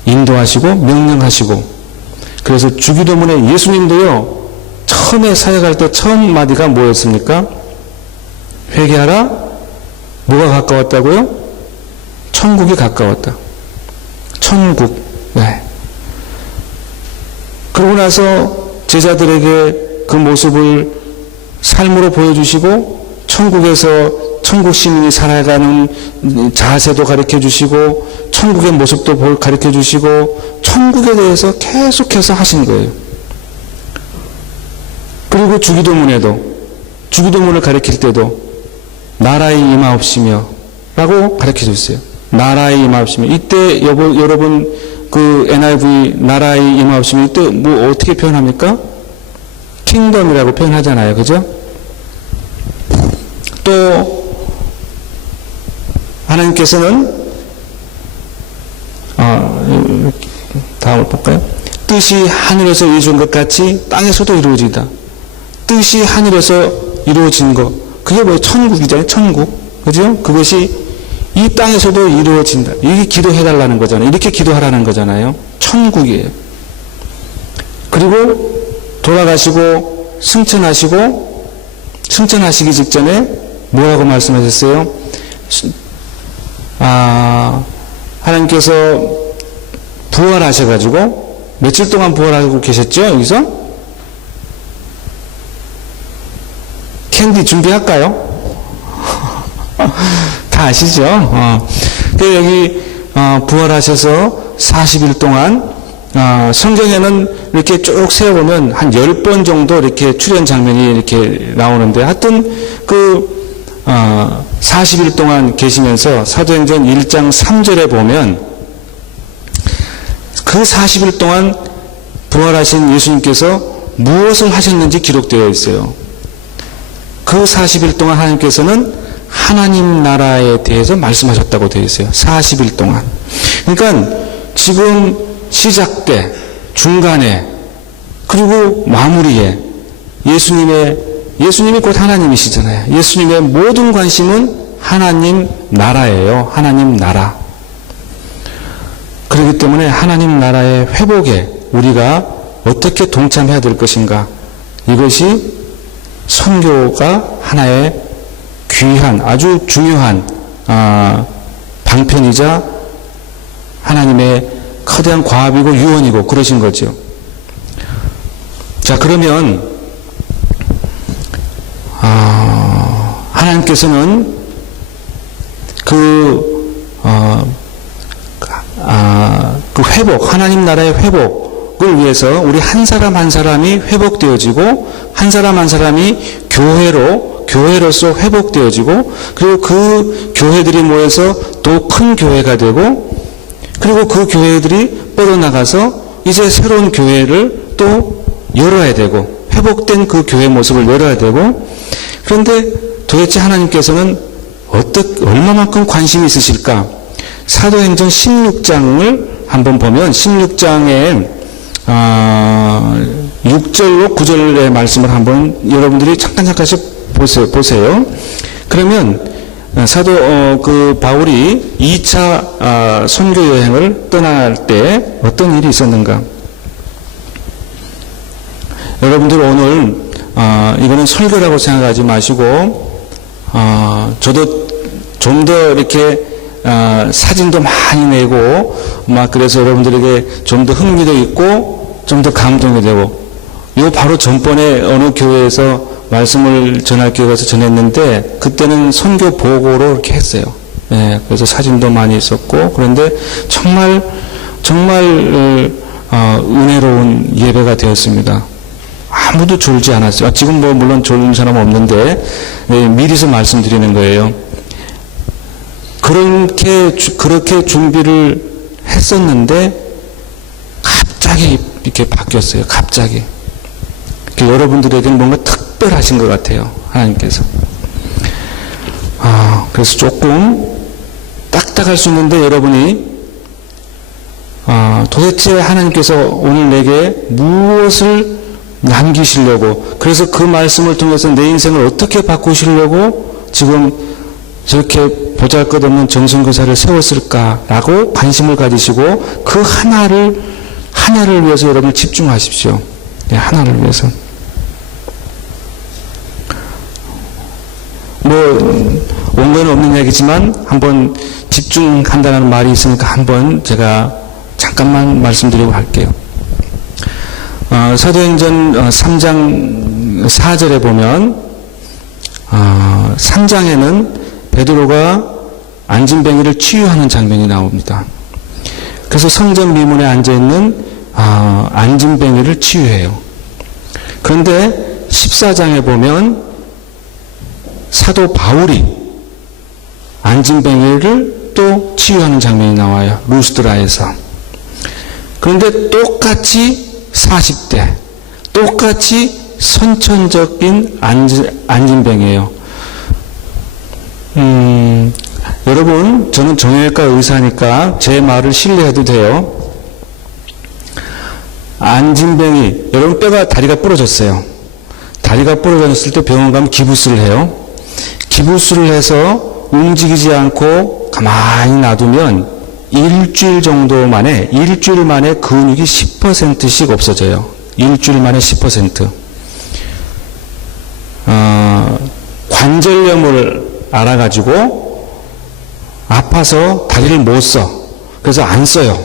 인도하시고 명령하시고 그래서 주기도문에 예수님도요 처음에 사역할 때 처음 마디가 뭐였습니까? 회개하라. 뭐가 가까웠다고요? 천국이 가까웠다. 천국. 네. 그러고 나서 제자들에게 그 모습을 삶으로 보여주시고 천국에서 천국 시민이 살아가는 자세도 가르쳐 주시고 천국의 모습도 가르쳐 주시고 천국에 대해서 계속해서 하신 거예요. 그리고 주기도문을 가르칠 때도 나라의 임하옵시며 라고 가르쳐 줬어요. 나라의 임하옵시며. 이때 여러분 그 NIV 나라의 임하옵시며 이때 뭐 어떻게 표현합니까? 킹덤이라고 표현하잖아요. 그죠? 또 하나님께서는 다음을 볼까요? 뜻이 하늘에서 이루어진 것 같이 땅에서도 이루어지다. 뜻이 하늘에서 이루어진 것. 그게 뭐예요? 천국이잖아요. 천국. 그죠? 그것이 이 땅에서도 이루어진다. 이게 기도해달라는 거잖아요. 이렇게 기도하라는 거잖아요. 천국이에요. 그리고 돌아가시고 승천하시기 직전에 뭐라고 말씀하셨어요? 하나님께서 부활하셔가지고 며칠 동안 부활하고 계셨죠? 여기서? 캔디 준비할까요? 다 아시죠? 여기 부활하셔서 40일 동안 성경에는 이렇게 쭉 세어보면 한 10번 정도 이렇게 출현 장면이 이렇게 나오는데 하여튼 40일 동안 계시면서 사도행전 1장 3절에 보면 그 40일 동안 부활하신 예수님께서 무엇을 하셨는지 기록되어 있어요. 그 40일 동안 하나님께서는 하나님 나라에 대해서 말씀하셨다고 되어 있어요. 40일 동안. 그러니까 지금 시작 때, 중간에, 그리고 마무리에 예수님이 곧 하나님이시잖아요. 예수님의 모든 관심은 하나님 나라예요. 하나님 나라. 그렇기 때문에 하나님 나라의 회복에 우리가 어떻게 동참해야 될 것인가. 이것이 선교가 하나의 귀한, 아주 중요한 방편이자 하나님의 거대한 과업이고 유언이고 그러신 거죠. 자, 그러면 하나님께서는 그 회복, 하나님 나라의 회복을 위해서 우리 한 사람 한 사람이 회복되어지고 한 사람 한 사람이 교회로서 회복되어지고 그리고 그 교회들이 모여서 또 큰 교회가 되고 그리고 그 교회들이 뻗어나가서 이제 새로운 교회를 또 열어야 되고 회복된 그 교회 모습을 열어야 되고 그런데 도대체 하나님께서는 얼마만큼 관심이 있으실까? 사도행전 16장을 한번 보면 16장에 6절로 9절의 말씀을 한번 여러분들이 잠깐씩 보세요. 그러면 사도 바울이 2차 선교 여행을 떠날 때 어떤 일이 있었는가? 여러분들 오늘 이거는 설교라고 생각하지 마시고 저도 좀 더 이렇게 사진도 많이 내고 막 그래서 여러분들에게 좀 더 흥미도 있고 좀 더 감동이 되고 요 바로 전번에 어느 교회에서 말씀을 전할 기회가 있어서 전했는데 그때는 선교 보고로 이렇게 했어요. 예, 그래서 사진도 많이 있었고 그런데 정말 은혜로운 예배가 되었습니다. 아무도 졸지 않았어요. 지금 뭐 물론 졸는 사람 없는데 미리서 말씀드리는 거예요. 그렇게 준비를 했었는데 갑자기 이렇게 바뀌었어요. 갑자기. 여러분들에게는 뭔가 특별하신 것 같아요. 하나님께서. 그래서 조금 딱딱할 수 있는데 여러분이 도대체 하나님께서 오늘 내게 무엇을 남기시려고 그래서 그 말씀을 통해서 내 인생을 어떻게 바꾸시려고 지금 저렇게 보잘것없는 정선교사를 세웠을까라고 관심을 가지시고 그 하나를 위해서 여러분 집중하십시오. 네, 하나를 위해서. 원고에는 없는 얘기지만 한번 집중한다는 말이 있으니까 한번 제가 잠깐만 말씀드리고 할게요. 사도행전 3장 4절에 보면 3장에는 베드로가 안진뱅이를 치유하는 장면이 나옵니다. 그래서 성전 미문에 앉아있는 안진뱅이를 치유해요. 그런데 14장에 보면 사도 바울이 안진뱅이를 또 치유하는 장면이 나와요. 루스드라에서. 그런데 똑같이 40대 똑같이 선천적인 안진뱅이에요. 여러분 저는 정형외과 의사니까 제 말을 신뢰해도 돼요. 안진뱅이 여러분 다리가 부러졌어요. 다리가 부러졌을 때 병원 가면 기부스를 해요. 기부스를 해서 움직이지 않고 가만히 놔두면 일주일 만에 근육이 10%씩 없어져요. 일주일 만에 10%. 관절염을 알아가지고 아파서 다리를 못 써. 그래서 안 써요.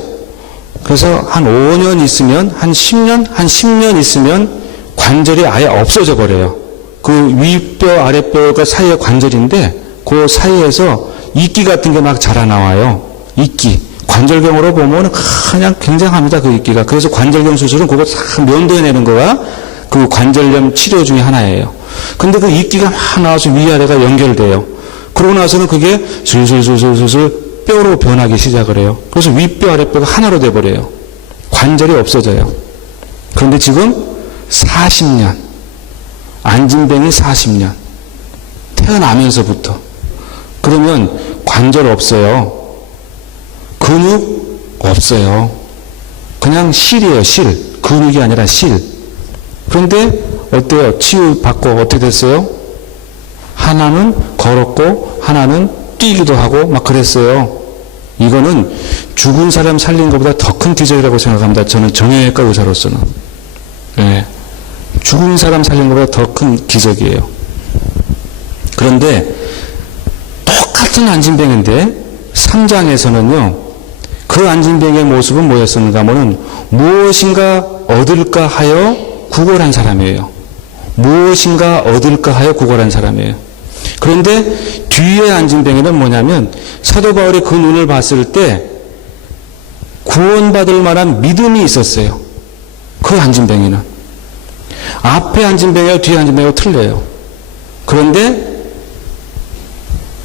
그래서 한 5년 있으면, 한 10년 있으면 관절이 아예 없어져 버려요. 그 윗뼈, 아랫뼈가 사이에 관절인데 그 사이에서 이끼 같은 게 막 자라나와요. 이끼. 관절경으로 보면 그냥 굉장합니다. 그 이끼가. 그래서 관절경 수술은 그거 다 면도해내는 거가 그 관절염 치료 중에 하나예요. 근데 그 이끼가 막 나와서 위아래가 연결돼요. 그러고 나서는 그게 슬슬 뼈로 변하기 시작을 해요. 그래서 윗뼈, 아랫뼈가 하나로 돼버려요. 관절이 없어져요. 그런데 지금 40년, 안진뱅이 40년, 태어나면서부터. 그러면 관절 없어요. 근육 없어요. 그냥 실이에요, 실. 근육이 아니라 실. 그런데 어때요? 치유받고 어떻게 됐어요? 하나는 걸었고 하나는 뛰기도 하고 막 그랬어요. 이거는 죽은 사람 살린 것보다 더 큰 기적이라고 생각합니다. 저는 정형외과 의사로서는. 네. 죽은 사람 살린 것보다 더 큰 기적이에요. 그런데 똑같은 안진뱅인데 3장에서는요. 그 안진뱅이의 모습은 뭐였었는가 하면은 무엇인가 얻을까 하여 구걸한 사람이에요. 무엇인가 얻을까 하여 구걸한 사람이에요. 그런데 뒤에 안진뱅이는 뭐냐면 사도 바울이 그 눈을 봤을 때 구원받을 만한 믿음이 있었어요. 그 안진뱅이는. 앞에 안진뱅이와 뒤에 안진뱅이가 틀려요. 그런데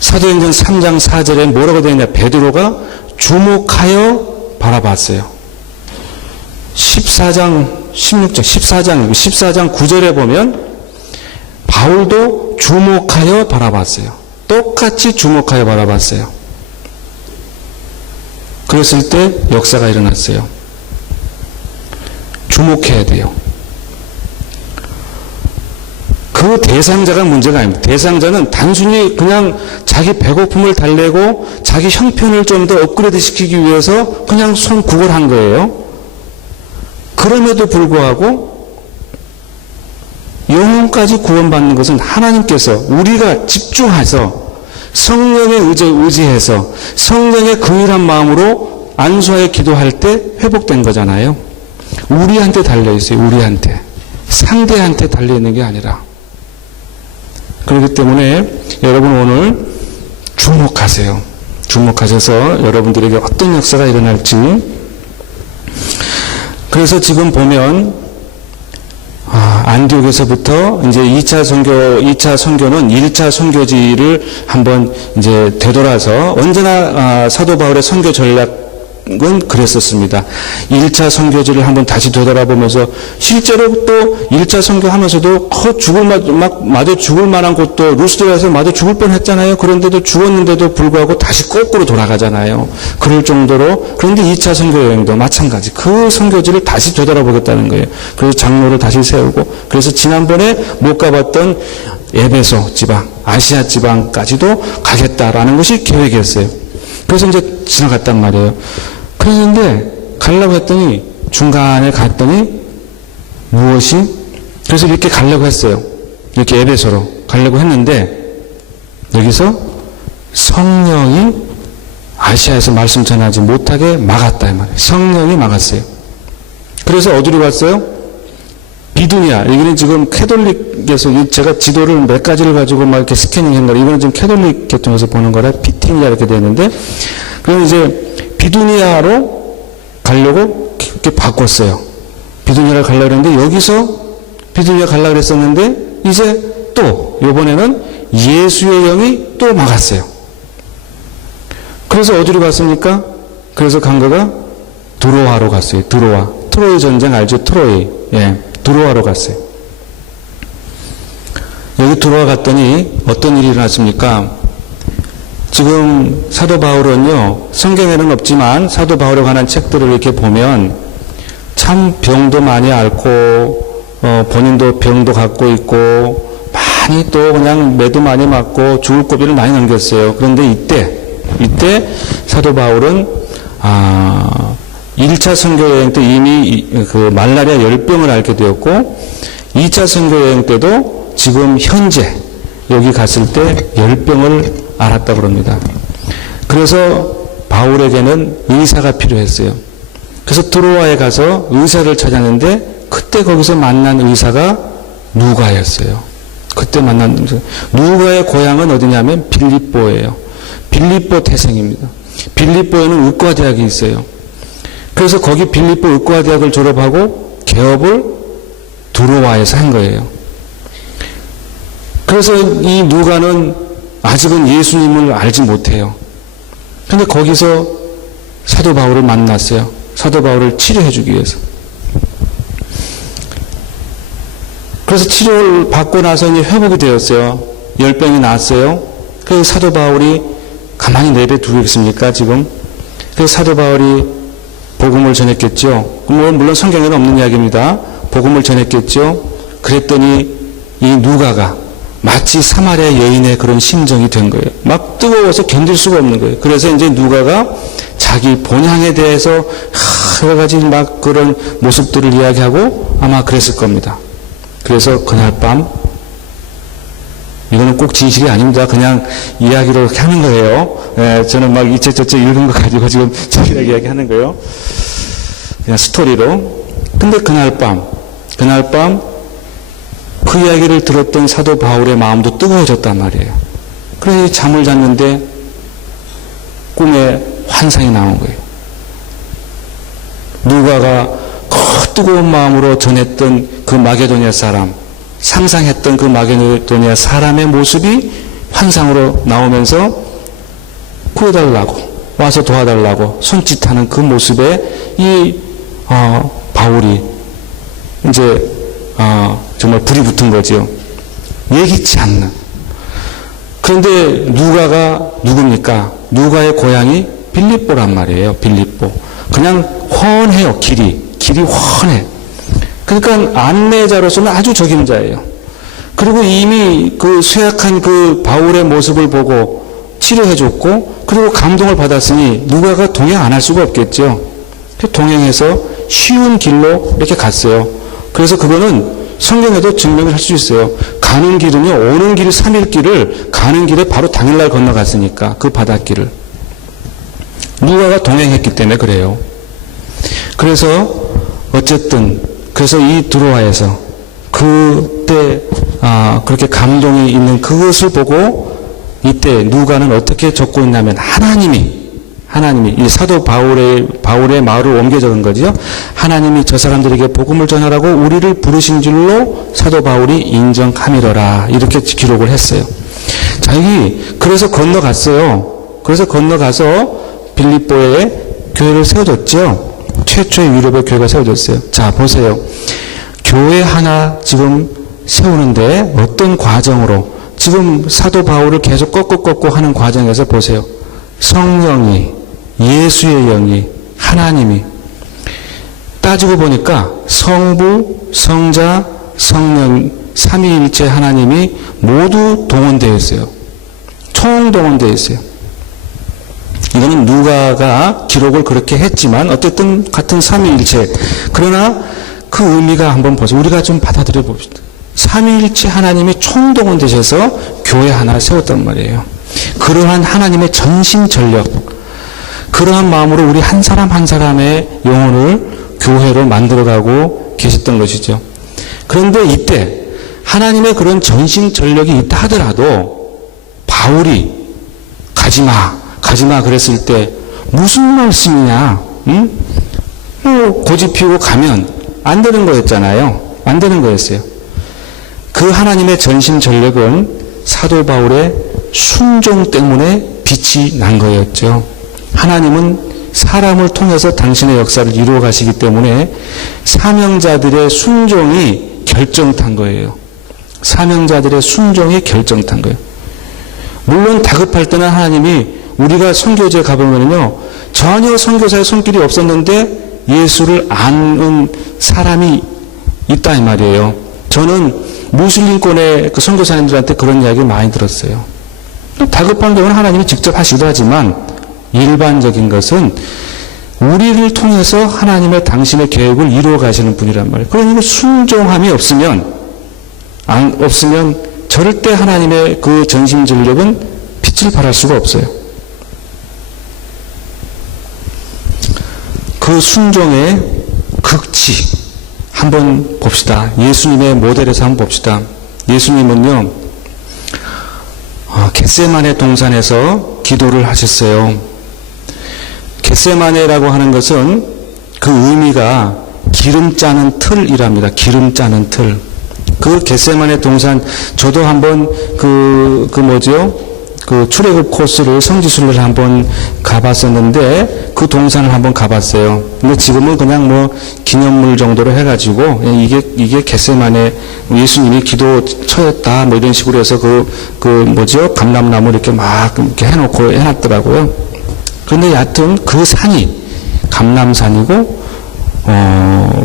사도행전 3장 4절에 뭐라고 되어 있냐. 베드로가 주목하여 바라봤어요. 14장 9절에 보면 바울도 주목하여 바라봤어요. 똑같이 주목하여 바라봤어요. 그랬을 때 역사가 일어났어요. 주목해야 돼요. 그 대상자가 문제가 아닙니다. 대상자는 단순히 그냥 자기 배고픔을 달래고 자기 형편을 좀 더 업그레이드 시키기 위해서 그냥 손 구걸한 거예요. 그럼에도 불구하고 영혼까지 구원받는 것은 하나님께서 우리가 집중해서 성령에 의지해서 성령의 긍휼한 마음으로 안수하여 기도할 때 회복된 거잖아요. 우리한테 달려있어요. 우리한테. 상대한테 달려있는 게 아니라. 그렇기 때문에 여러분 오늘 주목하세요. 주목하셔서 여러분들에게 어떤 역사가 일어날지. 그래서 지금 보면 안디옥에서부터 이제 2차 선교는 1차 선교지를 한번 이제 되돌아서 언제나 사도 바울의 선교 전략은 그랬었습니다. 1차 선교지를 한번 다시 되돌아보면서 실제로 또 1차 선교하면서도 마저 죽을 만한 곳도 루스드라에서 마저 죽을 뻔했잖아요. 그런데도 죽었는데도 불구하고 다시 거꾸로 돌아가잖아요. 그럴 정도로. 그런데 2차 선교 여행도 마찬가지. 그 선교지를 다시 되돌아보겠다는 거예요. 그래서 장로를 다시 세우고, 그래서 지난번에 못 가봤던 에베소 지방, 아시아 지방까지도 가겠다라는 것이 계획이었어요. 그래서 이제 지나갔단 말이에요. 그랬는데 가려고 했더니 중간에 갔더니 그래서 이렇게 가려고 했어요. 이렇게 에베소로 가려고 했는데 여기서 성령이 아시아에서 말씀 전하지 못하게 막았다 이 말이에요. 성령이 막았어요. 그래서 어디로 갔어요? 비두니아. 여기는 지금 캐톨릭에서 제가 지도를 몇 가지를 가지고 막 이렇게 스캐닝 했는데 이거는 지금 캐톨릭 계통에서 보는 거라 비티니아 이렇게 되어 있는데 그럼 이제 비두니아로 가려고 이렇게 바꿨어요. 비두니아를 가려고 했는데 여기서 비두니아 가려고 했었는데 이제 또 이번에는 예수의 영이 또 막았어요. 그래서 어디로 갔습니까? 그래서 간 거가 드로아로 갔어요. 트로이 전쟁 알죠? 트로이. 예. 드로아로 갔어요. 여기 드로아 갔더니 어떤 일이 일어났습니까? 지금 사도 바울은요, 성경에는 없지만 사도 바울에 관한 책들을 이렇게 보면 참 병도 많이 앓고, 본인도 병도 갖고 있고, 많이 또 그냥 매도 많이 맞고 죽을 고비를 많이 넘겼어요. 그런데 이때 사도 바울은, 1차 선교여행 때 이미 그 말라리아 열병을 앓게 되었고 2차 선교여행 때도 지금 현재 여기 갔을 때 열병을 앓았다고 합니다. 그래서 바울에게는 의사가 필요했어요. 그래서 드로아에 가서 의사를 찾았는데 그때 거기서 만난 의사가 누가였어요. 그때 만난 누가의 고향은 어디냐면 빌립보예요. 빌립보 태생입니다. 빌립보에는 의과대학이 있어요. 그래서 거기 빌립보 의과대학을 졸업하고 개업을 드로아에서 한 거예요. 그래서 이 누가는 아직은 예수님을 알지 못해요. 근데 거기서 사도 바울을 만났어요. 사도 바울을 치료해주기 위해서. 그래서 치료를 받고 나서 이제 회복이 되었어요. 열병이 나았어요. 그래서 사도 바울이 가만히 내버려두겠습니까, 지금? 그래서 사도 바울이 복음을 전했겠죠. 물론 성경에는 없는 이야기입니다. 복음을 전했겠죠. 그랬더니 이 누가가 마치 사마리아 여인의 그런 심정이 된 거예요. 막 뜨거워서 견딜 수가 없는 거예요. 그래서 이제 누가가 자기 본향에 대해서 여러 가지 막 그런 모습들을 이야기하고 아마 그랬을 겁니다. 그래서 그날 밤, 이거는 꼭 진실이 아닙니다. 그냥 이야기로 하는 거예요. 저는 막 이째저째 읽은 거 가지고 지금 제가 이야기하는 거예요. 그냥 스토리로. 근데 그날 밤 그 이야기를 들었던 사도 바울의 마음도 뜨거워졌단 말이에요. 그래서 잠을 잤는데 꿈에 환상이 나온 거예요. 누가가 그 뜨거운 마음으로 전했던 그 마게도니아 사람, 상상했던 그 마게도니아 사람의 모습이 환상으로 나오면서 구해달라고, 와서 도와달라고 손짓하는 그 모습에 이 바울이 이제 정말 불이 붙은 거죠. 예기치 않는. 그런데 누가가 누굽니까? 누가의 고향이 빌립보란 말이에요. 빌립보. 그냥 훤해요. 길이 훤해. 그러니까 안내자로서는 아주 적임자예요. 그리고 이미 그 쇠약한 그 바울의 모습을 보고 치료해줬고, 그리고 감동을 받았으니 누가가 동행 안 할 수가 없겠죠. 동행해서 쉬운 길로 이렇게 갔어요. 그래서 그거는 성경에도 증명을 할 수 있어요. 가는 길은요, 오는 길 3일 길을 가는 길에 바로 당일날 건너갔으니까, 그 바닷길을. 누가가 동행했기 때문에 그래요. 그래서 어쨌든 그래서 이 드로아에서 그때 그렇게 감동이 있는 그것을 보고 이때 누가는 어떻게 적고 있냐면 하나님이 이 사도 바울의 마을을 옮겨 적은 거죠. 하나님이 저 사람들에게 복음을 전하라고 우리를 부르신 줄로 사도 바울이 인정함이로라, 이렇게 기록을 했어요. 자, 여기 그래서 건너갔어요. 그래서 건너가서 빌립보에 교회를 세워줬죠. 최초의 유럽의 교회가 세워졌어요. 자, 보세요. 교회 하나 지금 세우는데 어떤 과정으로 지금 사도 바울을 계속 꺾고 하는 과정에서 보세요. 성령이, 예수의 영이, 하나님이, 따지고 보니까 성부, 성자, 성령, 삼위일체 하나님이 모두 동원되어 있어요. 총동원되어 있어요. 이거는 누가가 기록을 그렇게 했지만 어쨌든 같은 삼위일체. 그러나 그 의미가 한번 보세요. 우리가 좀 받아들여 봅시다. 삼위일체 하나님이 총동원되셔서 교회 하나 세웠단 말이에요. 그러한 하나님의 전심전력, 그러한 마음으로 우리 한 사람 한 사람의 영혼을 교회로 만들어가고 계셨던 것이죠. 그런데 이때 하나님의 그런 전심전력이 있다 하더라도 바울이 가지마 그랬을 때 무슨 말씀이냐? 응? 고집 피우고 가면 안 되는 거였잖아요. 안 되는 거였어요. 그 하나님의 전심전력은 사도 바울의 순종 때문에 빛이 난 거였죠. 하나님은 사람을 통해서 당신의 역사를 이루어 가시기 때문에 사명자들의 순종이 결정탄 거예요. 사명자들의 순종이 결정탄 거예요. 물론 다급할 때는 하나님이, 우리가 선교지에 가보면요, 전혀 선교사의 손길이 없었는데 예수를 아는 사람이 있다 이 말이에요. 저는 무슬림권의 그 선교사님들한테 그런 이야기를 많이 들었어요. 다급한 경우는 하나님이 직접 하시기도 하지만 일반적인 것은 우리를 통해서 하나님의 당신의 계획을 이루어 가시는 분이란 말이에요. 그러니까 순종함이 없으면 절대 하나님의 그 전심전력은 빛을 발할 수가 없어요. 그 순종의 극치 한번 봅시다. 예수님의 모델에서 한번 봅시다. 예수님은요, 겟세마네 동산에서 기도를 하셨어요. 겟세마네라고 하는 것은 그 의미가 기름 짜는 틀이랍니다. 기름 짜는 틀. 그 겟세마네 동산, 저도 한번 그 그 출애굽 코스를 성지순례를 한번 가봤었는데 그 동산을 한번 가봤어요. 근데 지금은 그냥 뭐 기념물 정도로 해가지고 그냥 이게 겟세마네 예수님이 기도 처했다 뭐 이런 식으로 해서 뭐죠 감람나무 이렇게 막 이렇게 해놓고 해놨더라고요. 그런데 여하튼 그 산이 감람산이고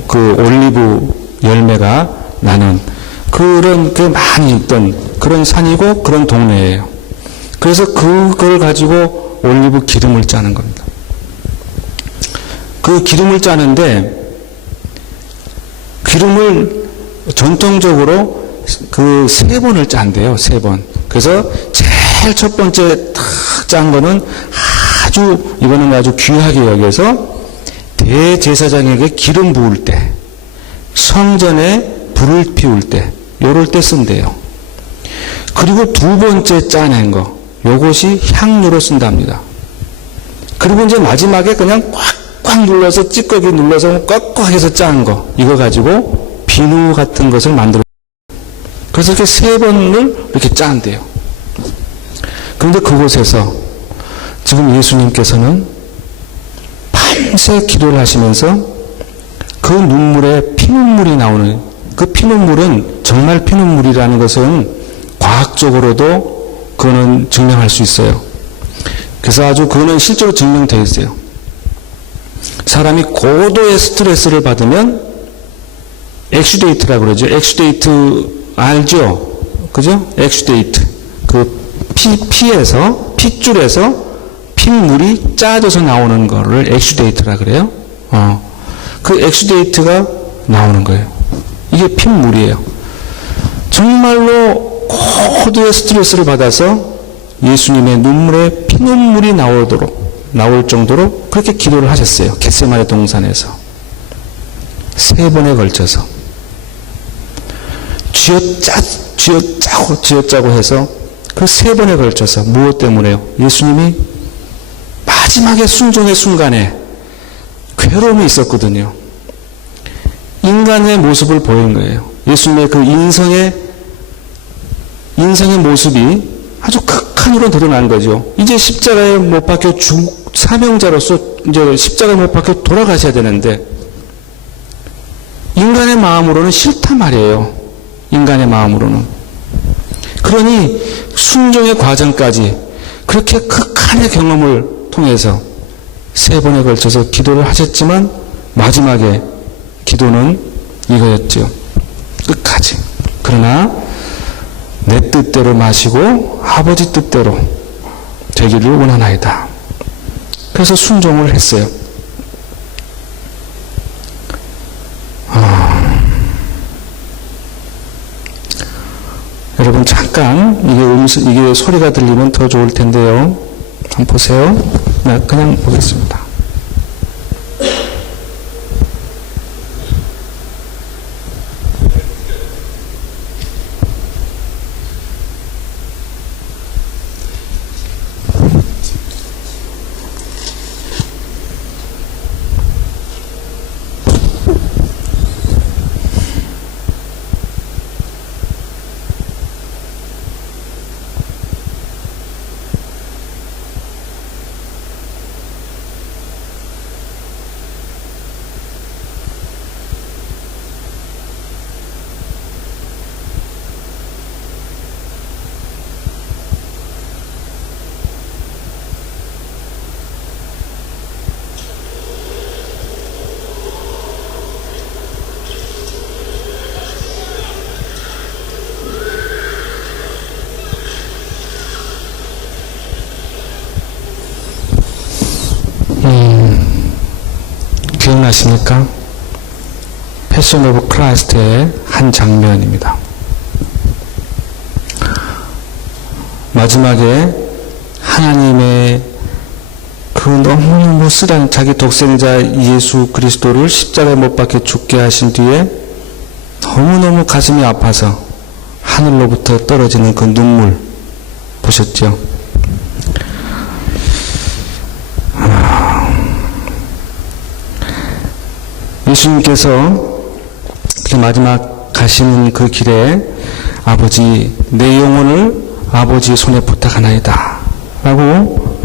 그 올리브 열매가 나는 그런 게 많이 있던 그런 산이고 그런 동네예요. 그래서 그걸 가지고 올리브 기름을 짜는 겁니다. 그 기름을 짜는데 기름을 전통적으로 그 3번을 짠대요. 3번. 그래서 제일 첫 번째 탁 짠 거는 이거는 아주 귀하게 여겨서 대제사장에게 기름 부을 때, 성전에 불을 피울 때, 요럴 때 쓴대요. 그리고 2번째 짜낸 거, 요것이 향료로 쓴답니다. 그리고 이제 마지막에 그냥 꽉꽉 눌러서 찌꺼기 눌러서 꽉꽉 해서 짠 거, 이거 가지고 비누 같은 것을 만들어. 그래서 이렇게 3번을 이렇게 짠대요. 그런데 그곳에서 지금 예수님께서는 밤새 기도를 하시면서 그 눈물에 피눈물이 나오는, 그 피눈물은 정말 피눈물이라는 것은 과학적으로도 그거는 증명할 수 있어요. 그래서 아주 그거는 실제로 증명되어 있어요. 사람이 고도의 스트레스를 받으면 엑슈데이트라고 그러죠. 엑슈데이트 알죠? 그죠? 엑슈데이트. 그 핏줄에서 핏물이 짜져서 나오는 거를 엑슈데이트라 그래요. 그 엑슈데이트가 나오는 거예요. 이게 핏물이에요. 정말로 고도의 스트레스를 받아서 예수님의 눈물에 피눈물이 나올 정도로 그렇게 기도를 하셨어요. 겟세마네 동산에서. 3번에 걸쳐서. 쥐어짜고 해서 그 3번에 걸쳐서 무엇 때문에요? 예수님이 마지막에 순종의 순간에 괴로움이 있었거든요. 인간의 모습을 보인 거예요. 예수님의 그 인성의 모습이 아주 극한으로 드러난 거죠. 이제 십자가에 못 박혀 사명자로서 이제 십자가에 못 박혀 돌아가셔야 되는데 인간의 마음으로는 싫단 말이에요. 인간의 마음으로는. 그러니 순종의 과정까지 그렇게 극한의 경험을 통해서 3번에 걸쳐서 기도를 하셨지만 마지막에 기도는 이거였죠. 끝까지. 그러나 내 뜻대로 마시고 아버지 뜻대로 되기를 원하나이다. 그래서 순종을 했어요. 여러분 잠깐 이게 소리가 들리면 더 좋을 텐데요. 한번 보세요. 네, 그냥 보겠습니다. 기억나십니까? 패션 오브 크라이스트의 한 장면입니다. 마지막에 하나님의 그 너무너무 쓰라린 자기 독생자 예수 그리스도를 십자가에 못 박혀 죽게 하신 뒤에 너무너무 가슴이 아파서 하늘로부터 떨어지는 그 눈물 보셨죠? 예수님께서 마지막 가시는 그 길에 아버지 내 영혼을 아버지의 손에 부탁하나이다. 라고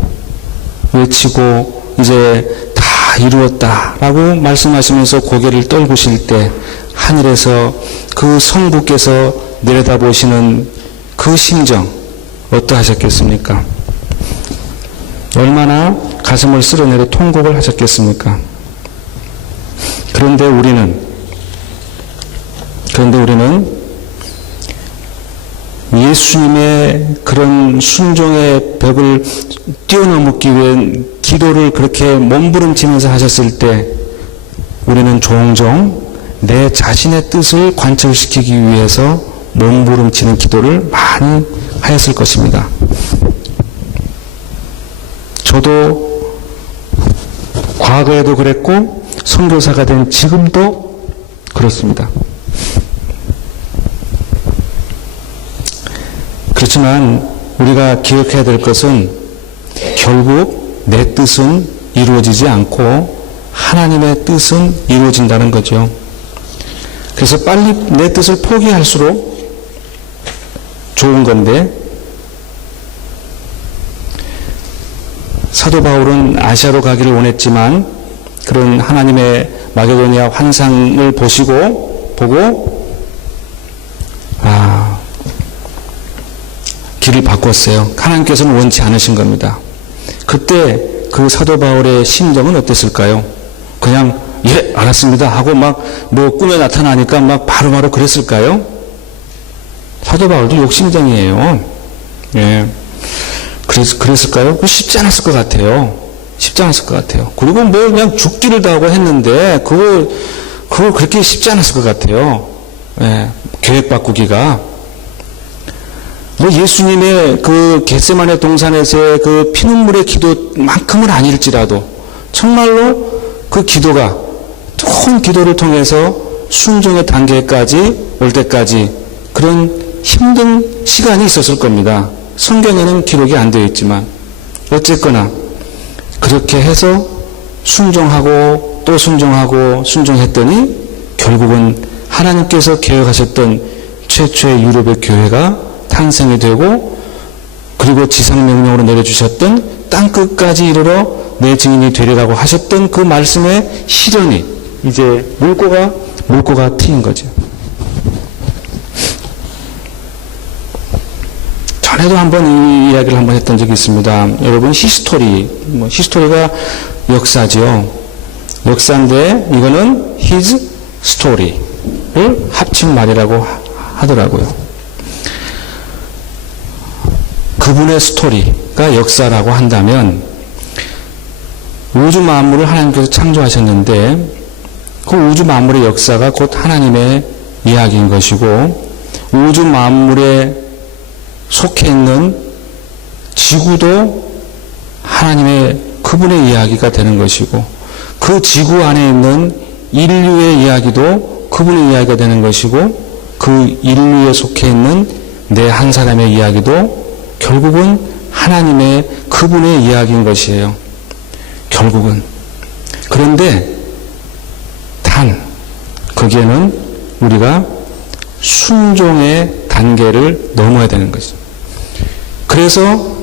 외치고 이제 다 이루었다라고 말씀하시면서 고개를 떨구실 때 하늘에서 그 성부께서 내려다보시는 그 심정 어떠하셨겠습니까? 얼마나 가슴을 쓸어내려 통곡을 하셨겠습니까? 그런데 우리는 예수님의 그런 순종의 벽을 뛰어넘기 위해 기도를 그렇게 몸부림치면서 하셨을 때 우리는 종종 내 자신의 뜻을 관철시키기 위해서 몸부림치는 기도를 많이 하였을 것입니다. 저도 과거에도 그랬고 선교사가 된 지금도 그렇습니다. 그렇지만 우리가 기억해야 될 것은 결국 내 뜻은 이루어지지 않고 하나님의 뜻은 이루어진다는 거죠. 그래서 빨리 내 뜻을 포기할수록 좋은 건데 사도 바울은 아시아로 가기를 원했지만 그런 하나님의 마게도니아 환상을 보고 길을 바꿨어요. 하나님께서는 원치 않으신 겁니다. 그때 그 사도 바울의 심정은 어땠을까요? 그냥 예 알았습니다 하고 막 뭐 꿈에 나타나니까 막 바로바로 그랬을까요? 사도 바울도 욕심쟁이에요. 예. 그랬을까요? 쉽지 않았을 것 같아요. 쉽지 않았을 것 같아요. 그리고 뭐 그냥 죽기를 다 하고 했는데 그걸 그렇게 쉽지 않았을 것 같아요. 예. 계획 바꾸기가. 뭐 예수님의 그 겟세마네 동산에서의 그 피눈물의 기도만큼은 아닐지라도 정말로 그 기도가 큰 기도를 통해서 순종의 단계까지 올 때까지 그런 힘든 시간이 있었을 겁니다. 성경에는 기록이 안 되어 있지만 어쨌거나 그렇게 해서 순종하고 또 순종하고 순종했더니 결국은 하나님께서 계획하셨던 최초의 유럽의 교회가 탄생이 되고 그리고 지상명령으로 내려주셨던 땅끝까지 이르러 내 증인이 되리라고 하셨던 그 말씀의 실현이 이제 물꼬가 트인 거죠. 전에도 한번 이 이야기를 한번 했던 적이 있습니다. 여러분 히스토리가 역사죠. 역사인데 이거는 his story를 합친 말이라고 하더라고요. 그분의 스토리가 역사라고 한다면 우주 만물을 하나님께서 창조하셨는데 그 우주 만물의 역사가 곧 하나님의 이야기인 것이고 우주 만물에 속해 있는 지구도 하나님의 그분의 이야기가 되는 것이고 그 지구 안에 있는 인류의 이야기도 그분의 이야기가 되는 것이고 그 인류에 속해 있는 내 한 사람의 이야기도 결국은 하나님의 그분의 이야기인 것이에요. 결국은. 그런데 단 거기에는 우리가 순종의 단계를 넘어야 되는 거죠. 그래서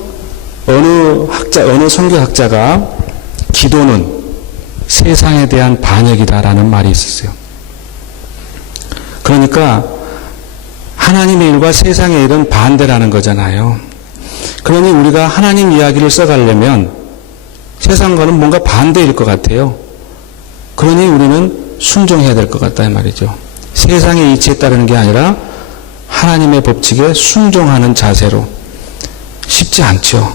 어느 선교학자가 기도는 세상에 대한 반역이다라는 말이 있었어요. 그러니까 하나님의 일과 세상의 일은 반대라는 거잖아요. 그러니 우리가 하나님 이야기를 써가려면 세상과는 뭔가 반대일 것 같아요. 그러니 우리는 순종해야 될 것 같다 이 말이죠. 세상의 이치에 따르는 게 아니라 하나님의 법칙에 순종하는 자세로. 쉽지 않죠.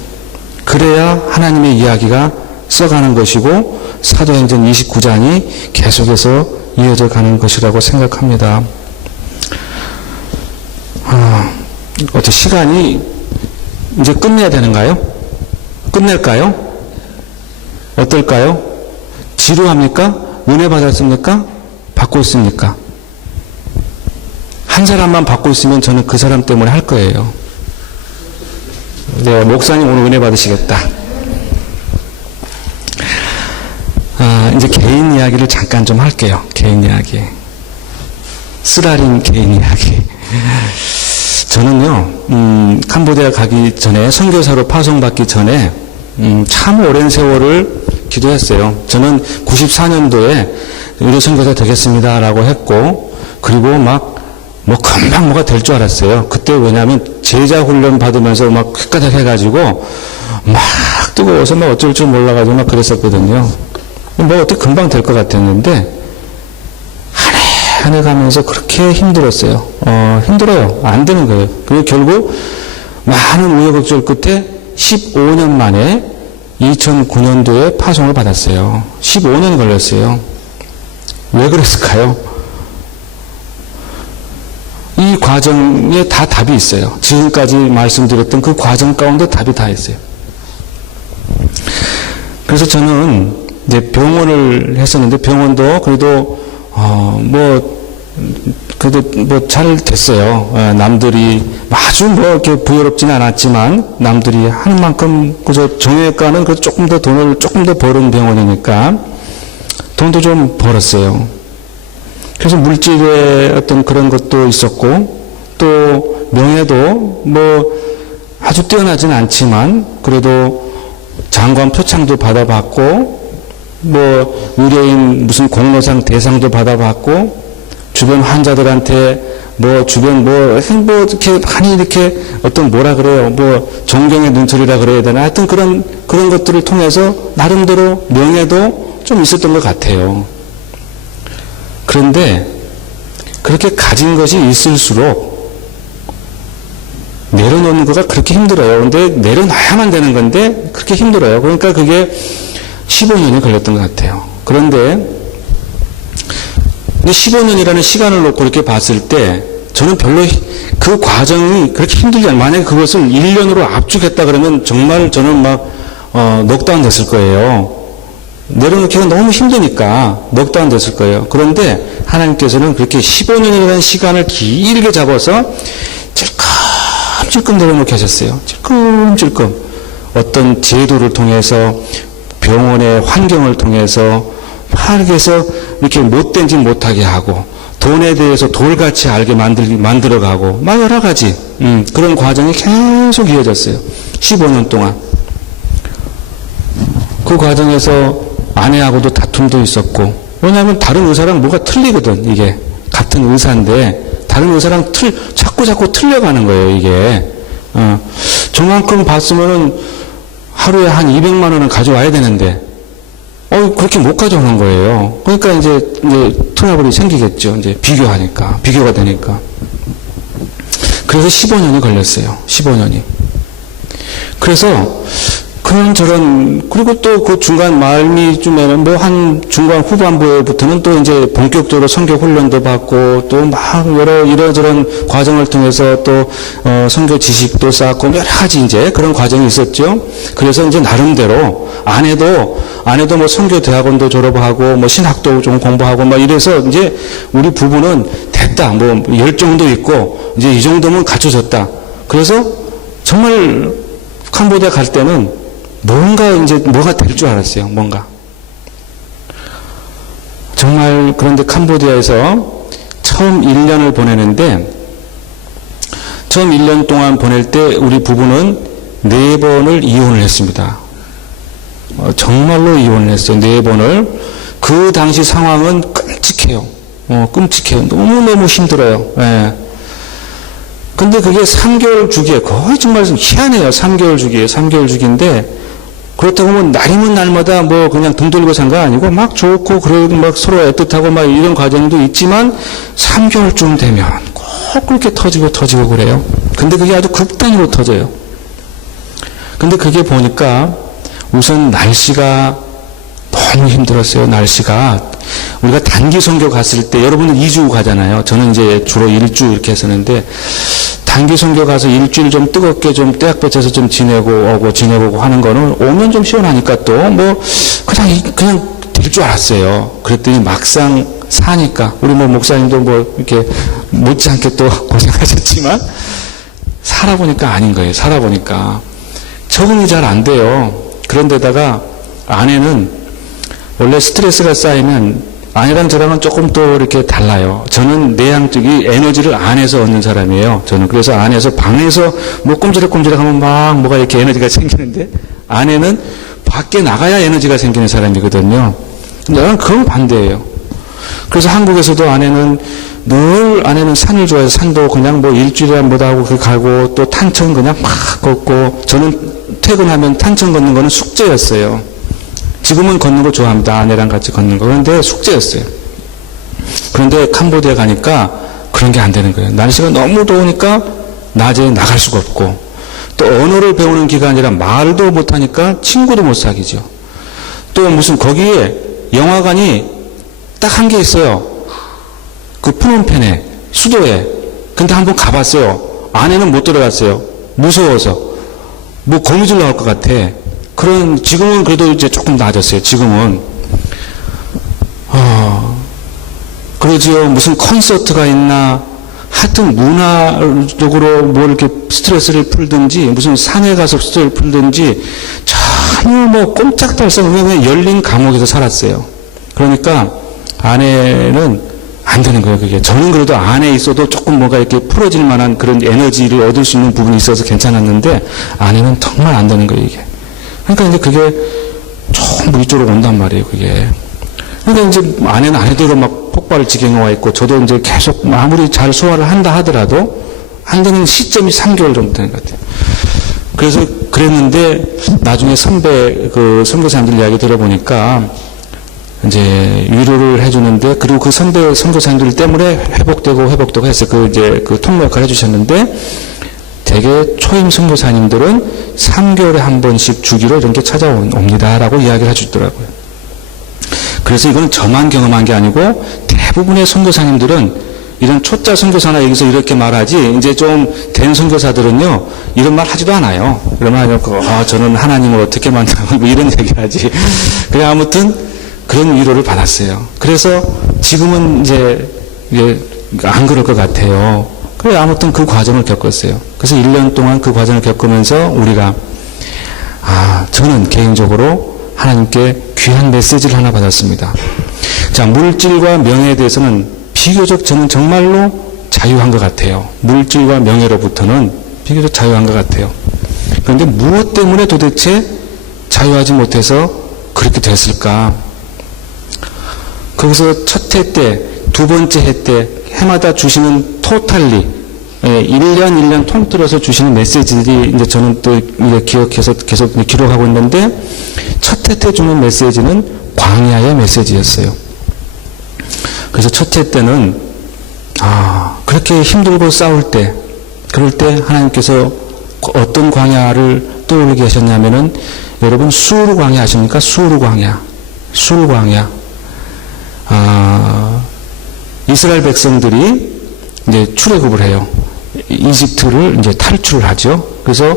그래야 하나님의 이야기가 써가는 것이고 사도행전 29장이 계속해서 이어져 가는 것이라고 생각합니다. 어떻게 시간이 이제 끝내야 되는가요? 끝낼까요? 어떨까요? 지루합니까? 은혜 받았습니까? 받고 있습니까? 한 사람만 받고 있으면 저는 그 사람 때문에 할 거예요. 네, 목사님 오늘 은혜 받으시겠다. 이제 개인 이야기를 잠깐 좀 할게요. 개인 이야기. 쓰라린 개인 이야기. 저는요, 캄보디아 가기 전에, 선교사로 파송받기 전에, 참 오랜 세월을 기도했어요. 저는 94년도에 의료 선교사 되겠습니다라고 했고, 그리고 뭐 금방 뭐가 될 줄 알았어요. 그때 왜냐하면 제자 훈련 받으면서 막 휘까닥 해가지고, 막 뜨거워서 막 어쩔 줄 몰라가지고 막 그랬었거든요. 뭐 어떻게 금방 될 것 같았는데, 한 해 가면서 그렇게 힘들었어요. 힘들어요. 안 되는 거예요. 그리고 결국 많은 우여곡절 끝에 15년 만에 2009년도에 파송을 받았어요. 15년 걸렸어요. 왜 그랬을까요? 이 과정에 다 답이 있어요. 지금까지 말씀드렸던 그 과정 가운데 답이 다 있어요. 그래서 저는 이제 병원을 했었는데, 병원도 그래도 그래도 뭐 잘 됐어요. 남들이 아주 뭐 이렇게 부유롭지는 않았지만, 남들이 하는 만큼, 그저 정형외과는 그래도 조금 더 돈을 조금 더 버는 병원이니까, 돈도 좀 벌었어요. 그래서 물질의 어떤 그런 것도 있었고, 또 명예도 뭐 아주 뛰어나진 않지만, 그래도 장관 표창도 받아봤고, 뭐 의료인 무슨 공로상 대상도 받아봤고, 주변 환자들한테 뭐 주변 뭐 이렇게 많이 이렇게 어떤 뭐라 그래요, 뭐 존경의 눈초리라 그래야 되나, 하여튼 그런 것들을 통해서 나름대로 명예도 좀 있었던 것 같아요. 그런데 그렇게 가진 것이 있을수록 내려놓는 거가 그렇게 힘들어요. 근데 내려놔야만 되는 건데 그렇게 힘들어요. 그러니까 그게 15년이 걸렸던 것 같아요. 그런데 15년이라는 시간을 놓고 이렇게 봤을 때 저는 별로 그 과정이 그렇게 힘들지 않아요. 만약에 그것을 1년으로 압축했다 그러면 정말 저는 넉다운 됐을 거예요. 내려놓기가 너무 힘드니까 넉다운 됐을 거예요. 그런데 하나님께서는 그렇게 15년이라는 시간을 길게 잡아서 찔끔찔끔 내려놓게 하셨어요. 찔끔찔끔. 어떤 제도를 통해서, 병원의 환경을 통해서, 이렇게 해서 이렇게 못된 짓 못하게 하고, 돈에 대해서 돌같이 알게 만들어가고, 막 여러 가지 그런 과정이 계속 이어졌어요. 15년 동안. 그 과정에서 아내하고도 다툼도 있었고, 왜냐하면 다른 의사랑 뭐가 틀리거든. 이게 같은 의사인데 다른 의사랑 자꾸 틀려가는 거예요. 이게 저만큼 봤으면은 하루에 한 200만 원은 가져와야 되는데 그렇게 못 가져오는 거예요. 그러니까 이제 트러블이 생기겠죠. 이제 비교가 되니까. 그래서 15년이 걸렸어요. 15년이. 그래서 그런저런, 그리고 또 그 중간 말미쯤에는 한 중간 후반부에부터는 또 이제 본격적으로 선교 훈련도 받고, 또 막 이러저런 과정을 통해서 또 선교 지식도 쌓고 여러 가지 이제 그런 과정이 있었죠. 그래서 이제 나름대로 아내도 뭐 선교 대학원도 졸업하고 뭐 신학도 좀 공부하고 막 이래서 이제 우리 부부는 됐다, 뭐 열정도 있고 이제 이 정도면 갖춰졌다. 그래서 정말 캄보디아 갈 때는 뭐가 될 줄 알았어요. 뭔가. 정말. 그런데 캄보디아에서 처음 1년을 보내는데, 처음 1년 동안 보낼 때 우리 부부는 4번을 이혼을 했습니다. 정말로 이혼을 했어요. 4번을. 그 당시 상황은 끔찍해요. 끔찍해요. 너무너무 힘들어요. 예. 근데 그게 3개월 주기에, 거의 정말 희한해요. 3개월 주기에. 3개월 주기인데, 그렇다고 뭐 날이면 날마다 뭐 그냥 등 돌리고 산 거 아니고 막 좋고, 그러고 막 서로 애틋하고 막 이런 과정도 있지만 3개월쯤 되면 꼭 그렇게 터지고 그래요. 근데 그게 아주 극단으로 터져요. 근데 그게 보니까 우선 날씨가 너무 힘들었어요. 날씨가. 우리가 단기 선교 갔을 때, 여러분은 2주 가잖아요. 저는 이제 주로 1주 이렇게 했었는데, 단기 선교 가서 일주일 좀 뜨겁게 좀 떼약 볕에서 좀 지내보고 하는 거는 오면 좀 시원하니까 또 그냥 될 줄 알았어요. 그랬더니 막상 사니까, 우리 뭐 목사님도 뭐 이렇게 못지않게 또 고생하셨지만, 살아보니까 아닌 거예요. 살아보니까. 적응이 잘 안 돼요. 그런데다가 아내는 원래 스트레스가 쌓이면 아내랑 저랑은 조금 또 이렇게 달라요. 저는 내향적이 에너지를 안에서 얻는 사람이에요. 저는 그래서 안에서 방에서 뭐 꼼지락꼼지락하면 막 뭐가 이렇게 에너지가 생기는데 아내는 밖에 나가야 에너지가 생기는 사람이거든요. 나는 그건 반대예요. 그래서 한국에서도 아내는 산을 좋아해서 산도 그냥 뭐 일주일에 못 하고 그 가고 또 탄천 그냥 막 걷고 저는 퇴근하면 탄천 걷는 거는 숙제였어요. 지금은 걷는 거 좋아합니다. 아내랑 같이 걷는 거. 그런데 숙제였어요. 그런데 캄보디아 가니까 그런 게 안 되는 거예요. 날씨가 너무 더우니까 낮에 나갈 수가 없고 또 언어를 배우는 기간이라 말도 못하니까 친구도 못 사귀죠. 또 무슨 거기에 영화관이 딱 한 개 있어요. 그 푸놈펜에 수도에. 근데 한번 가봤어요. 안에는 못 들어갔어요. 무서워서. 뭐 거미줄 나올 것 같아. 지금은 그래도 이제 조금 나아졌어요. 지금은. 그러지요. 무슨 콘서트가 있나. 하여튼 문화적으로 뭐 이렇게 스트레스를 풀든지, 무슨 산에 가서 스트레스를 풀든지, 전혀 뭐 꼼짝도 할 수 없는 그냥 열린 감옥에서 살았어요. 그러니까 아내는 안 되는 거예요, 그게. 저는 그래도 안에 있어도 조금 뭔가 이렇게 풀어질 만한 그런 에너지를 얻을 수 있는 부분이 있어서 괜찮았는데, 아내는 정말 안 되는 거예요, 이게. 그러니까 이제 그게 전부 이쪽으로 온단 말이에요, 그게. 그러니까 이제 아내는 아내대로 막 폭발을 지경에 와 있고, 저도 이제 계속 아무리 잘 소화를 한다 하더라도, 안 되는 시점이 3개월 정도 되는 것 같아요. 그래서 그랬는데, 나중에 선교사님들 이야기 들어보니까, 이제 위로를 해주는데, 그리고 그 선교사님들 때문에 회복되고 했어요. 그 통로 역할을 해주셨는데, 대개 초임 선교사님들은 3개월에 한 번씩 주기로 이렇게 찾아옵니다라고 이야기를 해주더라고요. 그래서 이건 저만 경험한 게 아니고 대부분의 선교사님들은 이런 초짜 선교사나 여기서 이렇게 말하지, 이제 좀 된 선교사들은요 이런 말 하지도 않아요. 그러면 하냐고, 저는 하나님을 어떻게 만나고 뭐 이런 얘기를 하지. 그냥 아무튼 그런 위로를 받았어요. 그래서 지금은 이제 안 그럴 것 같아요. 그래 아무튼 그 과정을 겪었어요. 그래서 1년 동안 그 과정을 겪으면서 우리가 저는 개인적으로 하나님께 귀한 메시지를 하나 받았습니다. 자, 물질과 명예에 대해서는 비교적 저는 정말로 자유한 것 같아요. 물질과 명예로부터는 비교적 자유한 것 같아요. 그런데 무엇 때문에 도대체 자유하지 못해서 그렇게 됐을까? 거기서 첫 해 때, 두 번째 해 때, 해마다 주시는 토탈리, 1년 통틀어서 주시는 메시지들이 이제 저는 또 이제 기억해서 계속 기록하고 있는데, 첫 해 때 주는 메시지는 광야의 메시지였어요. 그래서 첫 해 때는, 그렇게 힘들고 싸울 때, 그럴 때 하나님께서 어떤 광야를 떠올리게 하셨냐면은, 여러분, 수르 광야 아십니까? 수르 광야. 이스라엘 백성들이 이제 출애굽을 해요. 이집트를 이제 탈출을 하죠. 그래서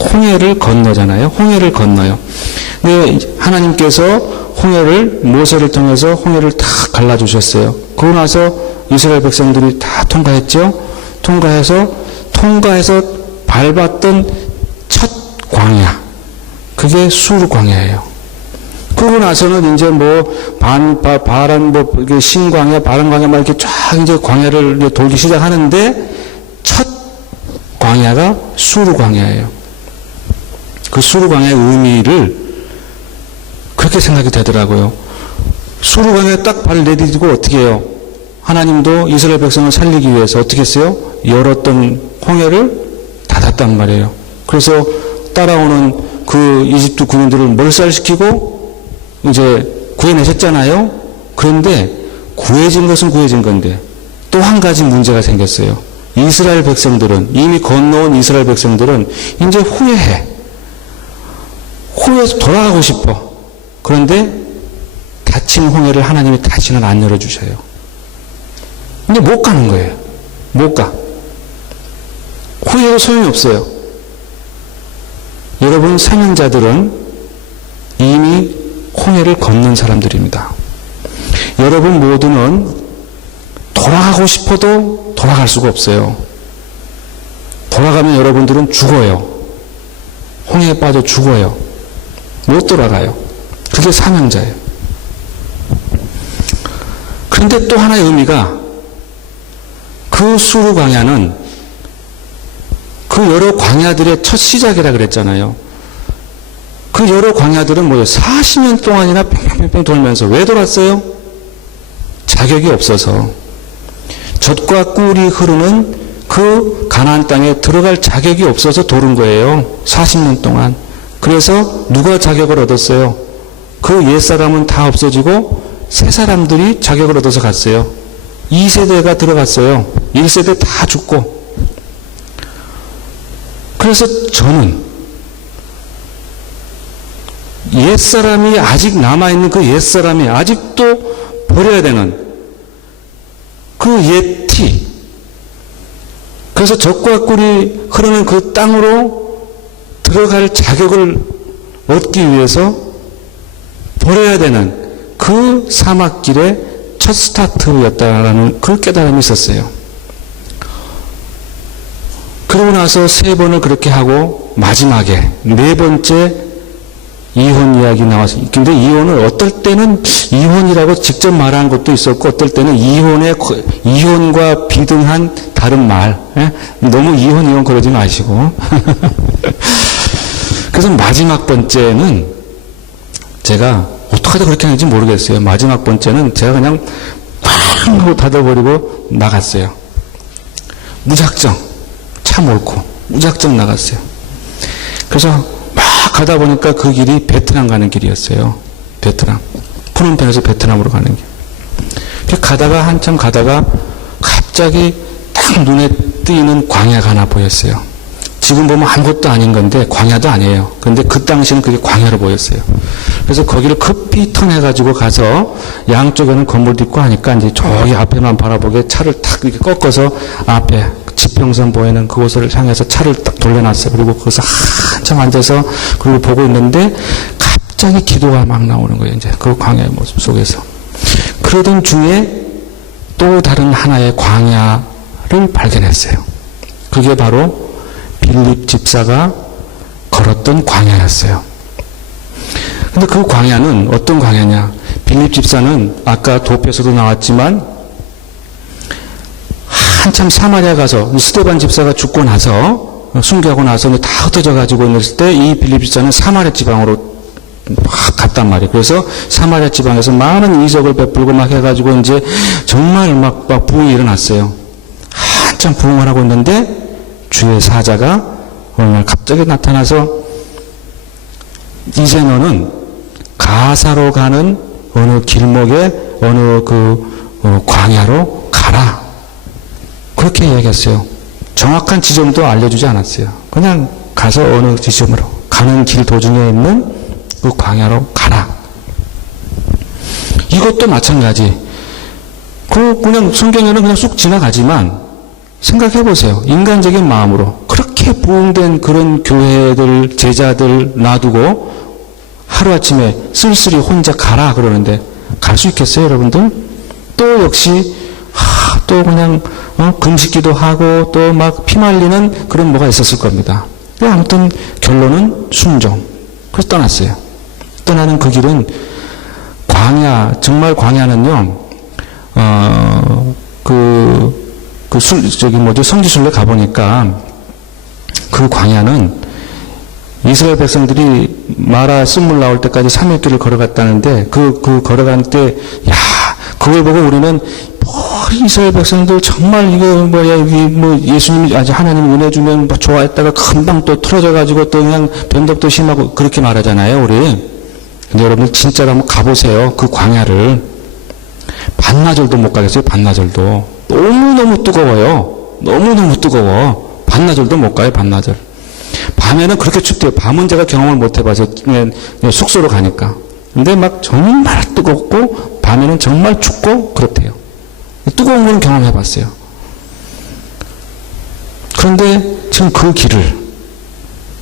홍해를 건너잖아요. 홍해를 건너요. 근데 하나님께서 홍해를 모세를 통해서 홍해를 다 갈라주셨어요. 그러고 나서 이스라엘 백성들이 다 통과했죠. 통과해서 밟았던 첫 광야, 그게 수르 광야예요. 그러고 나서는 이제 신광야, 바람광야, 막 이렇게 쫙 이제 광야를 돌기 시작하는데, 첫 광야가 수르 광야예요. 그 수르 광야의 의미를 그렇게 생각이 되더라고요. 수르 광야에 딱 발을 내디디고 어떻게 해요? 하나님도 이스라엘 백성을 살리기 위해서 어떻게 했어요? 열었던 홍해를 닫았단 말이에요. 그래서 따라오는 그 이집트 군인들을 몰살시키고 이제 구해내셨잖아요. 그런데 구해진 것은 구해진 건데 또 한 가지 문제가 생겼어요. 이스라엘 백성들은, 이미 건너온 이스라엘 백성들은 이제 후회해서 돌아가고 싶어. 그런데 닫힌 홍해를 하나님이 다시는 안 열어주셔요. 근데 못 가는 거예요. 못 가. 후회도 소용이 없어요. 여러분, 사명자들은 이미 홍해를 건넌 사람들입니다. 여러분 모두는 돌아가고 싶어도 돌아갈 수가 없어요. 돌아가면 여러분들은 죽어요. 홍해에 빠져 죽어요. 못 돌아가요. 그게 사명자예요. 그런데 또 하나의 의미가 그 수르 광야는 그 여러 광야들의 첫 시작이라 그랬잖아요. 그 여러 광야들은 뭐예요? 40년 동안이나 뺑뺑뺑 돌면서 왜 돌았어요? 자격이 없어서. 젖과 꿀이 흐르는 그 가나안 땅에 들어갈 자격이 없어서 도는 거예요. 40년 동안. 그래서 누가 자격을 얻었어요? 그 옛사람은 다 없어지고 새 사람들이 자격을 얻어서 갔어요. 2세대가 들어갔어요. 1세대 다 죽고. 그래서 저는 옛사람이 아직 남아있는 그 옛사람이 아직도 버려야 되는 그 옛티, 그래서 젖과 꿀이 흐르는 그 땅으로 들어갈 자격을 얻기 위해서 버려야 되는 그 사막길의 첫 스타트였다라는 그 깨달음이 있었어요. 그러고 나서 3번을 그렇게 하고 마지막에 4번째 이혼 이야기 나왔어요. 근데 이혼을 어떨 때는 이혼이라고 직접 말하는 것도 있었고 어떨 때는 이혼과 비등한 다른 말. 예? 너무 이혼 그러지 마시고. 그래서 마지막 번째는 제가 어떻게 하다 그렇게 하는지 모르겠어요. 마지막 번째는 제가 그냥 팡 하고 닫아버리고 나갔어요. 무작정 차 몰고 무작정 나갔어요. 그래서 막 가다 보니까 그 길이 베트남 가는 길이었어요. 베트남. 푸놈펜에서 베트남으로 가는 길. 가다가 한참 가다가 갑자기 딱 눈에 띄는 광야가 하나 보였어요. 지금 보면 아무것도 아닌 건데 광야도 아니에요. 그런데 그 당시에는 그게 광야로 보였어요. 그래서 거기를 급히 턴해가지고 가서 양쪽에는 건물도 있고 하니까 이제 저기 앞에만 바라보게 차를 탁 이렇게 꺾어서 앞에 지평선 보이는 그곳을 향해서 차를 딱 돌려놨어요. 그리고 거기서 한참 앉아서 그리고 보고 있는데 갑자기 기도가 막 나오는 거예요. 이제 그 광야의 모습 속에서. 그러던 중에 또 다른 하나의 광야를 발견했어요. 그게 바로 빌립 집사가 걸었던 광야였어요. 근데 그 광야는 어떤 광야냐? 빌립 집사는 아까 도표에서도 나왔지만 한참 사마리아 가서 스데반 집사가 죽고 나서 순교하고 나서 다 흩어져 가지고 있을 때 이 빌립 집사는 사마리아 지방으로 막 갔단 말이에요. 그래서 사마리아 지방에서 많은 이적을 베풀고 막 해가지고 이제 정말 막 부흥이 일어났어요. 한참 부흥을 하고 있는데 주의 사자가 어느 날 갑자기 나타나서 이제 너는 가사로 가는 어느 길목에 어느 광야로 가라. 그렇게 이야기했어요. 정확한 지점도 알려주지 않았어요. 그냥 가서 어느 지점으로 가는 길 도중에 있는 그 광야로 가라. 이것도 마찬가지. 그냥 성경에는 그냥 쑥 지나가지만 생각해 보세요. 인간적인 마음으로 그렇게 부흥된 그런 교회들, 제자들 놔두고 하루아침에 쓸쓸히 혼자 가라 그러는데 갈 수 있겠어요, 여러분들? 또 역시 또 그냥 금식기도 하고 또 막 피말리는 그런 뭐가 있었을 겁니다. 아무튼 결론은 순종. 그래서 떠났어요. 떠나는 그 길은 광야, 정말 광야는요. 성지순례 가보니까 그 광야는 이스라엘 백성들이 마라 쓴물 나올 때까지 3일 길을 걸어갔다는데 그 걸어간 때 그걸 보고 우리는 이스라엘 백성들 정말 이거 예수님이 아주 하나님 은혜 주면 좋아했다가 금방 또 틀어져 가지고 또 그냥 변덕도 심하고 그렇게 말하잖아요, 우리. 근데 여러분 진짜로 한번 가보세요. 그 광야를. 반나절도 못 가겠어요, 반나절도. 너무너무 뜨거워요. 너무너무 뜨거워. 반나절도 못 가요, 반나절. 밤에는 그렇게 춥대요. 밤은 제가 경험을 못 해봐서 그냥 숙소로 가니까. 근데 막 정말 뜨겁고 밤에는 정말 춥고 그렇대요. 뜨거운 건 경험해봤어요. 그런데 지금 그 길을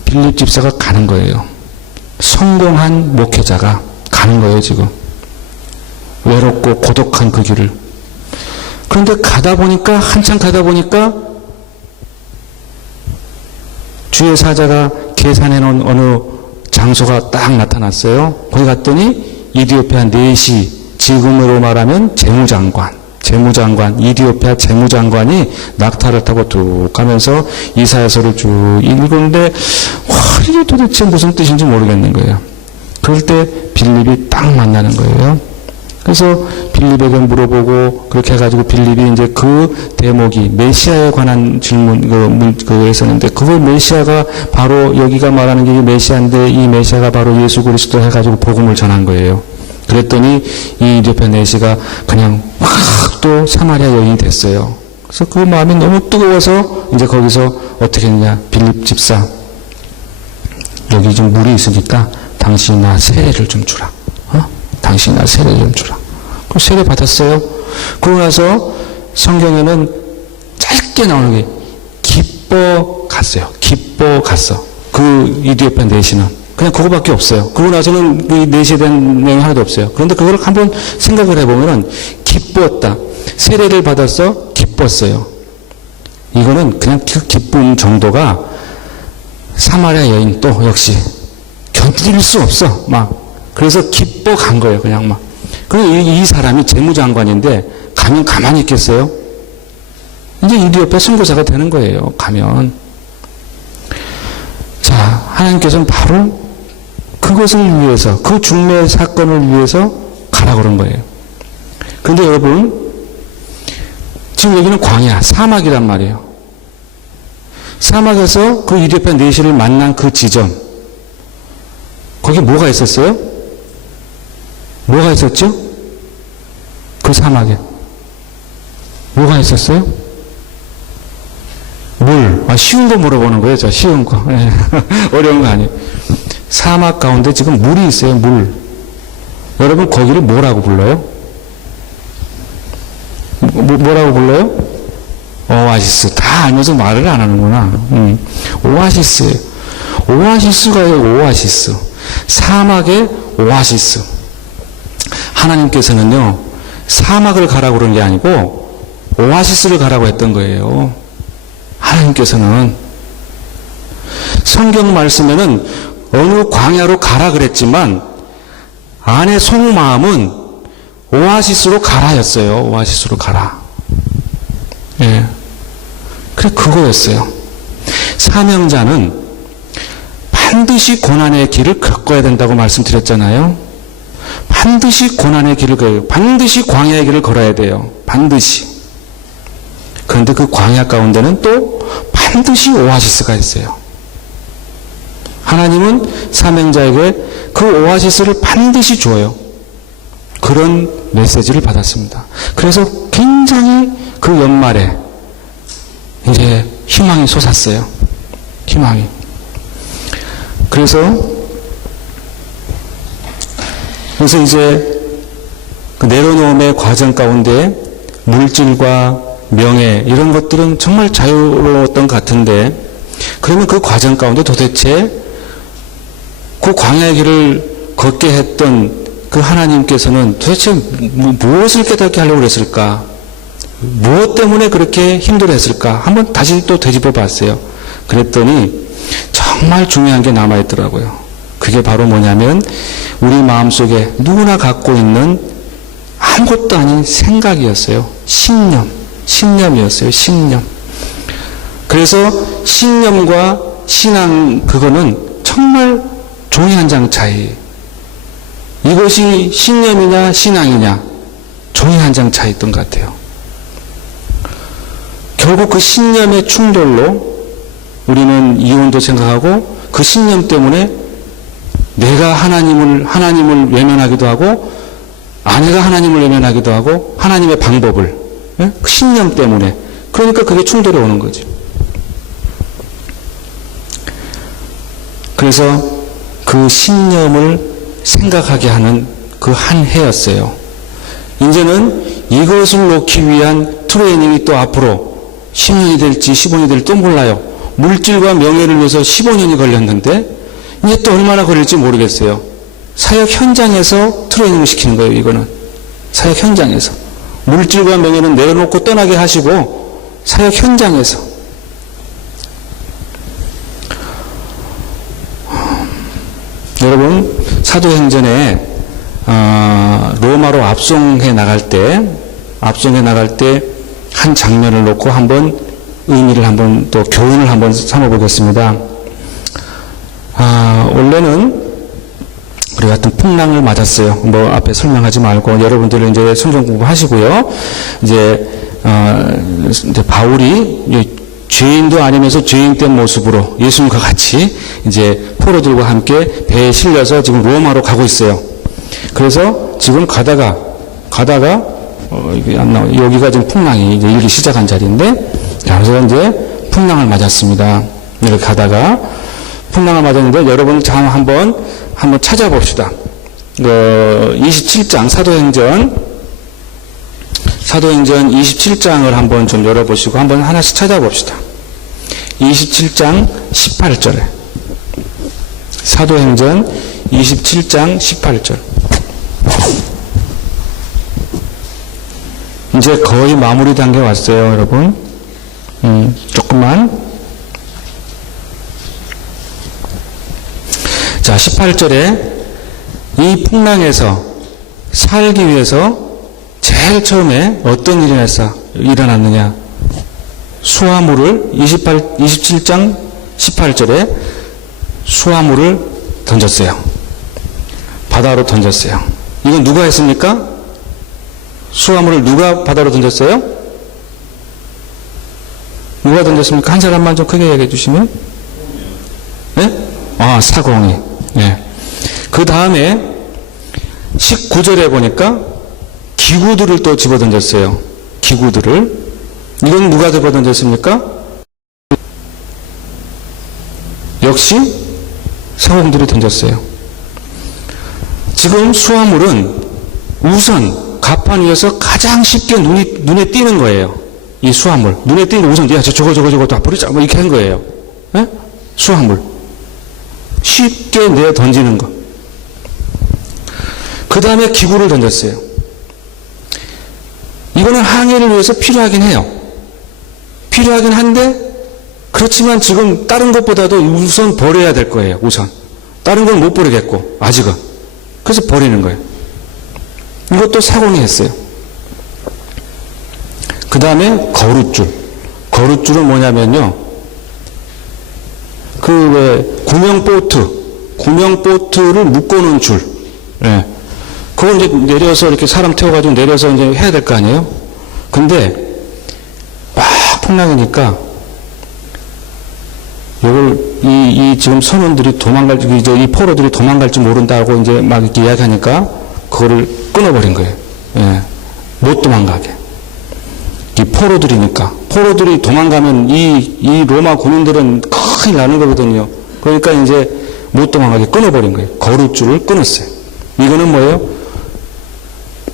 빌립 집사가 가는 거예요. 성공한 목회자가 가는 거예요, 지금. 외롭고 고독한 그 길을. 그런데 한참 가다 보니까 주의 사자가 계산해 놓은 어느 장소가 딱 나타났어요. 거기 갔더니 이디오피아 4시 지금으로 말하면 재무장관, 이디오피아 재무장관이 낙타를 타고 뚝 가면서 이사야서를 쭉 읽는데, 와, 이게 도대체 무슨 뜻인지 모르겠는 거예요. 그럴 때 빌립이 딱 만나는 거예요. 그래서 빌립에게 물어보고, 그렇게 해가지고 빌립이 이제 그 대목이 메시아에 관한 질문, 그거 했었는데, 그걸 메시아가 바로 여기가 말하는 게 메시아인데, 이 메시아가 바로 예수 그리스도 해가지고 복음을 전한 거예요. 그랬더니 이 이디오피아 내시가 그냥 확 또 사마리아 여인이 됐어요. 그래서 그 마음이 너무 뜨거워서 이제 거기서 어떻게 했냐. 빌립 집사, 여기 좀 물이 있으니까 당신이 나 세례를 좀 주라. 당신이 나 세례 좀 주라. 그 세례 받았어요. 그러고 나서 성경에는 짧게 나오는 게 기뻐 갔어요. 기뻐 갔어. 그 이디오피아 내시는. 그냥 그거밖에 없어요. 그러고 나서는 이 내시에 대한 내용이 하나도 없어요. 그런데 그걸 한번 생각을 해보면은 기뻤다. 세례를 받았어. 기뻤어요. 이거는 그냥 그 기쁨 정도가 사마리아 여인 또 역시 견딜 수 없어. 그래서 기뻐 간 거예요. 그냥 그리고 이 사람이 재무장관인데 가면 가만히 있겠어요? 이제 이디오피아 선교사가 되는 거예요. 가면. 자, 하나님께서는 바로 그것을 위해서, 그 중매 사건을 위해서 가라 그런 거예요. 그런데 여러분, 지금 여기는 광야, 사막이란 말이에요. 사막에서 그 이디오피아 내시를 만난 그 지점, 거기 뭐가 있었어요? 뭐가 있었죠? 그 사막에 뭐가 있었어요? 물. 쉬운 거 물어보는 거예요. 저 쉬운 거. 어려운 거 아니에요. 사막 가운데 지금 물이 있어요. 물. 여러분 거기를 뭐라고 불러요? 뭐라고 불러요? 오아시스. 다 알면서 말을 안 하는구나. 오아시스. 오아시스가요. 오아시스. 사막의 오아시스. 하나님께서는요, 사막을 가라고 그런 게 아니고 오아시스를 가라고 했던 거예요. 하나님께서는 성경 말씀에는 어느 광야로 가라 그랬지만 안의 속마음은 오아시스로 가라였어요. 오아시스로 가라. 예. 그래 그거였어요. 사명자는 반드시 고난의 길을 겪어야 된다고 말씀드렸잖아요. 반드시 고난의 길을 걸어요. 반드시 광야의 길을 걸어야 돼요. 반드시. 그런데 그 광야 가운데는 또 반드시 오아시스가 있어요. 하나님은 사명자에게 그 오아시스를 반드시 줘요. 그런 메시지를 받았습니다. 그래서 굉장히 그 연말에 이제 희망이 솟았어요. 희망이. 그래서 이제 그 내려놓음의 과정 가운데 물질과 명예 이런 것들은 정말 자유로웠던 것 같은데, 그러면 그 과정 가운데 도대체 그 광야의 길을 걷게 했던 그 하나님께서는 도대체 무엇을 깨닫게 하려고 그랬을까? 무엇 때문에 그렇게 힘들어했을까? 한번 다시 또 되짚어 봤어요. 그랬더니 정말 중요한 게 남아있더라고요. 그게 바로 뭐냐면 우리 마음속에 누구나 갖고 있는 아무것도 아닌 생각이었어요. 신념이었어요. 신념. 그래서 신념과 신앙, 그거는 정말 종이 한 장 차이. 이것이 신념이냐 신앙이냐 종이 한 장 차이였던 것 같아요. 결국 그 신념의 충돌로 우리는 이혼도 생각하고, 그 신념 때문에 내가 하나님을 외면하기도 하고, 아내가 하나님을 외면하기도 하고, 하나님의 방법을, 예? 그 신념 때문에. 그러니까 그게 충돌이 오는 거죠. 그래서 그 신념을 생각하게 하는 그 한 해였어요. 이제는 이것을 놓기 위한 트레이닝이 또 앞으로 10년이 될지 15년이 될지 또 몰라요. 물질과 명예를 위해서 15년이 걸렸는데 이제 또 얼마나 걸릴지 모르겠어요. 사역 현장에서 트레이닝을 시키는 거예요. 이거는 사역 현장에서 물질과 명예는 내려놓고 떠나게 하시고 사역 현장에서. 여러분 사도행전에 로마로 압송해 나갈 때 한 장면을 놓고 한번 의미를 한번 또 교훈을 한번 삼아 보겠습니다. 원래는 우리 같은 풍랑을 맞았어요. 뭐 앞에 설명하지 말고 여러분들은 이제 성경 공부하시고요. 이제 바울이 죄인도 아니면서 죄인된 모습으로 예수님과 같이 이제 포로들과 함께 배에 실려서 지금 로마로 가고 있어요. 그래서 지금 가다가 이게 안 나와. 여기가 지금 풍랑이 이제 일기 시작한 자리인데, 그래서 이제 풍랑을 맞았습니다. 이렇게 가다가 풍랑을 맞았는데 여러분 참 한번 찾아봅시다. 27장 사도행전 27장을 한번 좀 열어보시고 한번 하나씩 찾아봅시다. 27장 18절에 사도행전 27장 18절. 이제 거의 마무리 단계 왔어요, 여러분. 조금만. 자, 18절에 이 풍랑에서 살기 위해서 제일 처음에 어떤 일이 일어났느냐. 수화물을 27장 18절에 수화물을 던졌어요. 바다로 던졌어요. 이건 누가 했습니까? 수화물을 누가 바다로 던졌어요? 누가 던졌습니까? 한 사람만 좀 크게 얘기해 주시면. 네? 사공이. 네. 그 다음에 19절에 보니까 기구들을 또 집어 던졌어요. 기구들을. 이건 누가 집어 던졌습니까? 역시 사공들이 던졌어요. 지금 수화물은 우선 가판 위에서 가장 쉽게 눈에 띄는 거예요. 이 수화물. 눈에 띄는 거 우선, 야, 저거 다 버리자. 뭐 이렇게 한 거예요. 네? 수화물. 쉽게 내어 던지는 거. 그 다음에 기구를 던졌어요. 이거는 항해를 위해서 필요하긴 해요. 필요하긴 한데, 그렇지만 지금 다른 것보다도 우선 버려야 될 거예요. 우선. 다른 건 못 버리겠고, 아직은. 그래서 버리는 거예요. 이것도 사공이 했어요. 그 다음에 거룻줄. 거룻줄은 뭐냐면요. 구명보트를 묶어놓은 줄. 예. 그걸 이제 내려서 이렇게 사람 태워가지고 내려서 이제 해야 될 거 아니에요? 근데, 막 풍랑이니까, 지금 선원들이 이 포로들이 도망갈 줄 모른다고 이제 막 이렇게 이야기하니까, 그거를 끊어버린 거예요. 예. 못 도망가게. 이 포로들이니까. 포로들이 도망가면 이 로마 군인들은 큰일 나는 거거든요. 그러니까 이제 못 도망가게 끊어버린 거예요. 거룻줄을 끊었어요. 이거는 뭐예요?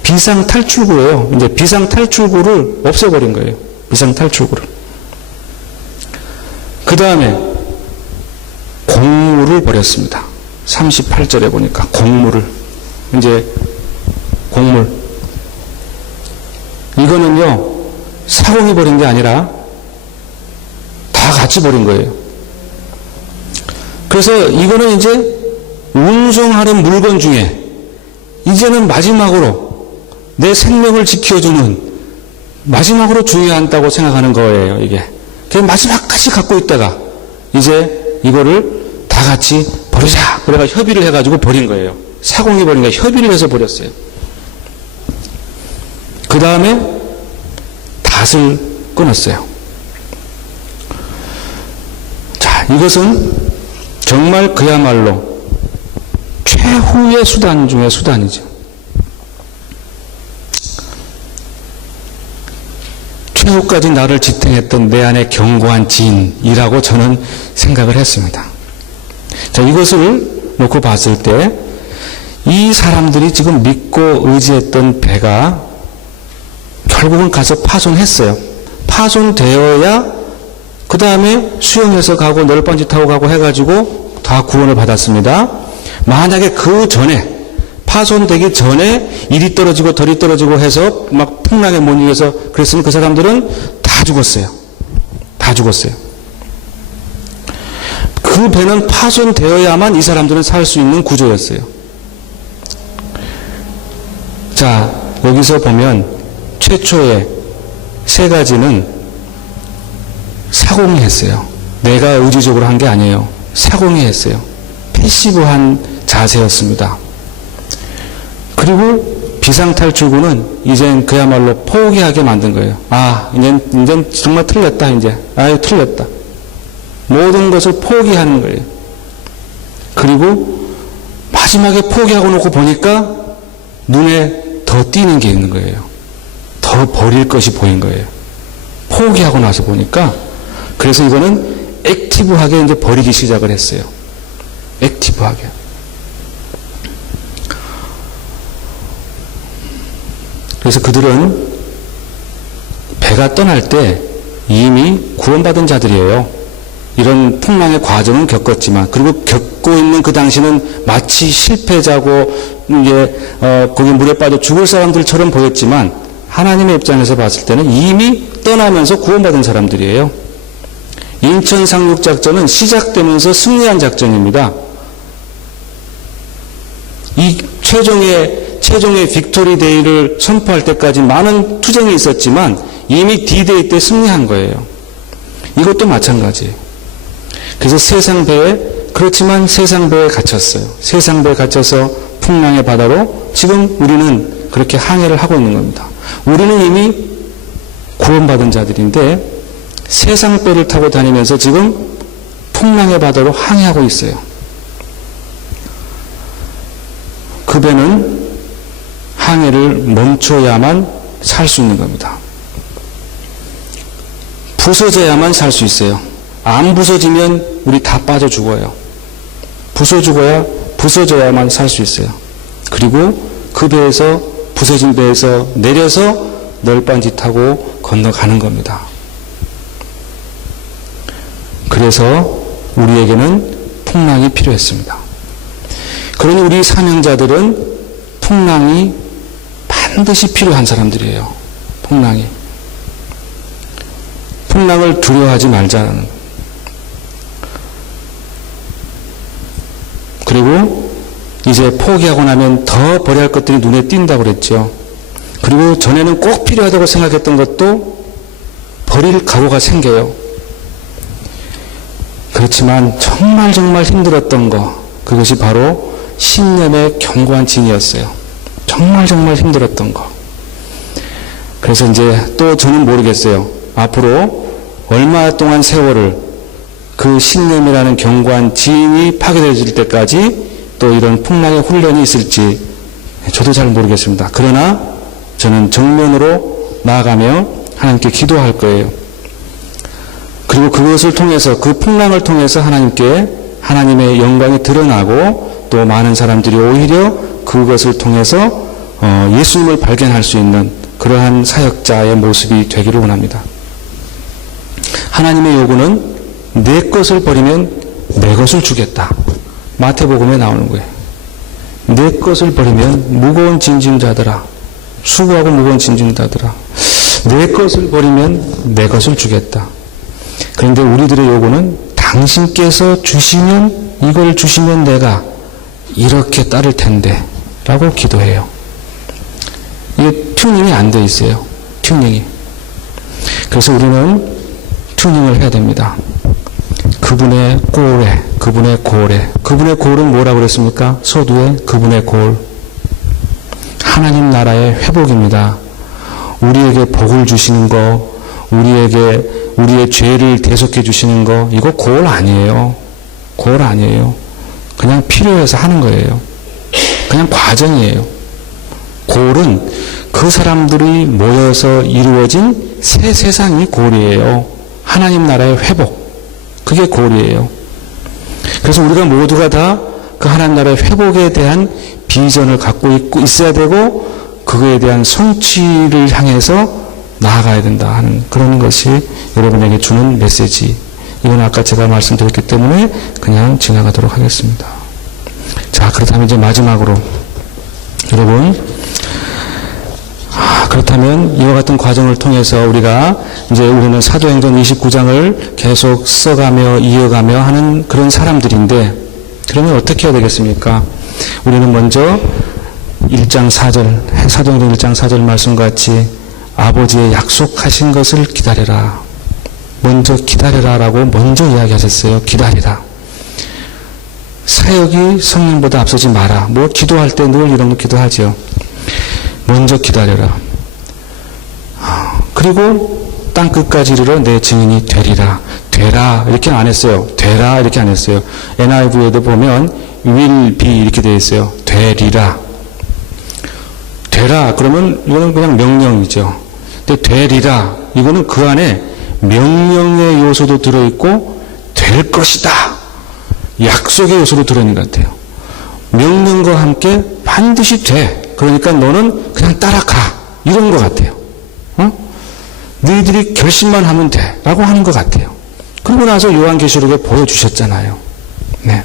비상탈출구예요. 이제 비상탈출구를 없애버린 거예요. 비상탈출구를. 그 다음에 곡물을 버렸습니다. 38절에 보니까 곡물을. 이제 곡물. 이거는요, 사공이 버린 게 아니라 다 같이 버린 거예요. 그래서 이거는 이제 운송하는 물건 중에 이제는 마지막으로 내 생명을 지켜주는 마지막으로 중요하다고 생각하는 거예요, 이게. 그래서 마지막까지 갖고 있다가 이제 이거를 다 같이 버리자. 그래가 협의를 해가지고 버린 거예요. 사공이 버린 거예요. 협의를 해서 버렸어요. 그 다음에 닷을 끊었어요. 자, 이것은 정말 그야말로 최후의 수단 중의 수단이죠. 최후까지 나를 지탱했던 내 안에 견고한 지인이라고 저는 생각을 했습니다. 자, 이것을 놓고 봤을 때 이 사람들이 지금 믿고 의지했던 배가 결국은 가서 파손했어요. 파손되어야 그 다음에 수영해서 가고 널빤지 타고 가고 해가지고 다 구원을 받았습니다. 만약에 그 전에 파손되기 전에 이리 떨어지고 덜이 떨어지고 해서 막 풍랑에 못 이겨서 그랬으면 그 사람들은 다 죽었어요. 다 죽었어요. 그 배는 파손되어야만 이 사람들은 살 수 있는 구조였어요. 자, 여기서 보면 최초의 세 가지는 사공이 했어요. 내가 의지적으로 한 게 아니에요. 사공이 했어요. 패시브한 자세였습니다. 그리고 비상탈출구는 이젠 그야말로 포기하게 만든 거예요. 이젠 정말 틀렸다, 이제. 틀렸다. 모든 것을 포기하는 거예요. 그리고 마지막에 포기하고 놓고 보니까 눈에 더 띄는 게 있는 거예요. 더 버릴 것이 보인 거예요. 포기하고 나서 보니까. 그래서 이거는 액티브하게 이제 버리기 시작을 했어요. 액티브하게. 그래서 그들은 배가 떠날 때 이미 구원받은 자들이에요. 이런 풍랑의 과정은 겪었지만, 그리고 겪고 있는 그 당시는 마치 실패자고 이제 거기 물에 빠져 죽을 사람들처럼 보였지만, 하나님의 입장에서 봤을 때는 이미 떠나면서 구원받은 사람들이에요. 인천 상륙작전은 시작되면서 승리한 작전입니다. 이 최종의 빅토리 데이를 선포할 때까지 많은 투쟁이 있었지만 이미 D-Day 때 승리한 거예요. 이것도 마찬가지예요. 그래서 그렇지만 세상 배에 갇혔어요. 세상 배에 갇혀서 풍랑의 바다로 지금 우리는 그렇게 항해를 하고 있는 겁니다. 우리는 이미 구원받은 자들인데 세상 배를 타고 다니면서 지금 풍랑의 바다로 항해하고 있어요. 그 배는 항해를 멈춰야만 살 수 있는 겁니다. 부서져야만 살 수 있어요. 안 부서지면 우리 다 빠져 죽어요. 부서져야만 살 수 있어요. 그리고 그 배에서, 부서진 배에서 내려서 널빤지 타고 건너가는 겁니다. 그래서 우리에게는 풍랑이 필요했습니다. 그러니 우리 사명자들은 풍랑이 반드시 필요한 사람들이에요. 풍랑을 두려워하지 말자는. 그리고 이제 포기하고 나면 더 버려야 할 것들이 눈에 띈다고 그랬죠. 그리고 전에는 꼭 필요하다고 생각했던 것도 버릴 각오가 생겨요. 그렇지만 정말 힘들었던 거, 그것이 바로 신념의 견고한 진이었어요. 정말 힘들었던 거. 그래서 이제 또 저는 모르겠어요. 앞으로 얼마 동안 세월을 그 신념이라는 견고한 진이 파괴되어질 때까지 또 이런 풍랑의 훈련이 있을지 저도 잘 모르겠습니다. 그러나 저는 정면으로 나아가며 하나님께 기도할 거예요. 그리고 그것을 통해서, 그 풍랑을 통해서 하나님의 영광이 드러나고 또 많은 사람들이 오히려 그것을 통해서 예수님을 발견할 수 있는 그러한 사역자의 모습이 되기를 원합니다. 하나님의 요구는 내 것을 버리면 내 것을 주겠다. 마태복음에 나오는 거예요. 내 것을 버리면 무거운 짐진 자들아, 수고하고 무거운 짐진 자들아, 내 것을 버리면 내 것을 주겠다. 그런데 우리들의 요구는 당신께서 주시면, 이걸 주시면 내가 이렇게 따를 텐데 라고 기도해요. 이게 튜닝이 안 돼 있어요. 튜닝이. 그래서 우리는 튜닝을 해야 됩니다. 그분의 골에, 그분의 골은 뭐라고 그랬습니까? 서두에 그분의 골. 하나님 나라의 회복입니다. 우리에게 복을 주시는 거, 우리의 죄를 대속해 주시는 거, 이거 골 아니에요. 그냥 필요해서 하는 거예요. 그냥 과정이에요. 골은 그 사람들이 모여서 이루어진 새 세상이 골이에요. 하나님 나라의 회복. 그게 골이에요. 그래서 우리가 모두가 다 그 하나님 나라의 회복에 대한 비전을 갖고 있어야 되고, 그거에 대한 성취를 향해서 나아가야 된다 하는 그런 것이 여러분에게 주는 메시지. 이건 아까 제가 말씀드렸기 때문에 그냥 지나가도록 하겠습니다. 자, 그렇다면 이제 마지막으로 여러분, 그렇다면 이와 같은 과정을 통해서 우리는 사도행전 29장을 계속 써가며 이어가며 하는 그런 사람들인데, 그러면 어떻게 해야 되겠습니까? 우리는 먼저 1장 4절, 사도행전 1장 4절 말씀같이 아버지의 약속하신 것을 기다려라. 먼저 기다려라라고 먼저 이야기하셨어요. 기다리라. 사역이 성령보다 앞서지 마라. 뭐 기도할 때 늘 이런 거 기도하죠. 먼저 기다려라. 그리고 땅끝까지 이르러 내 증인이 되리라. 되라 이렇게 안 했어요. 되라 이렇게 안 했어요. NIV에도 보면 will be 이렇게 되어 있어요. 되리라. 되라 그러면 이거는 그냥 명령이죠. 근데 되리라 이거는 그 안에 명령의 요소도 들어있고 될 것이다. 약속의 요소도 들어있는 것 같아요. 명령과 함께 반드시 돼. 그러니까 너는 그냥 따라가. 이런 것 같아요. 너희들이 결심만 하면 돼. 라고 하는 것 같아요. 그러고 나서 요한계시록에 보여주셨잖아요. 네.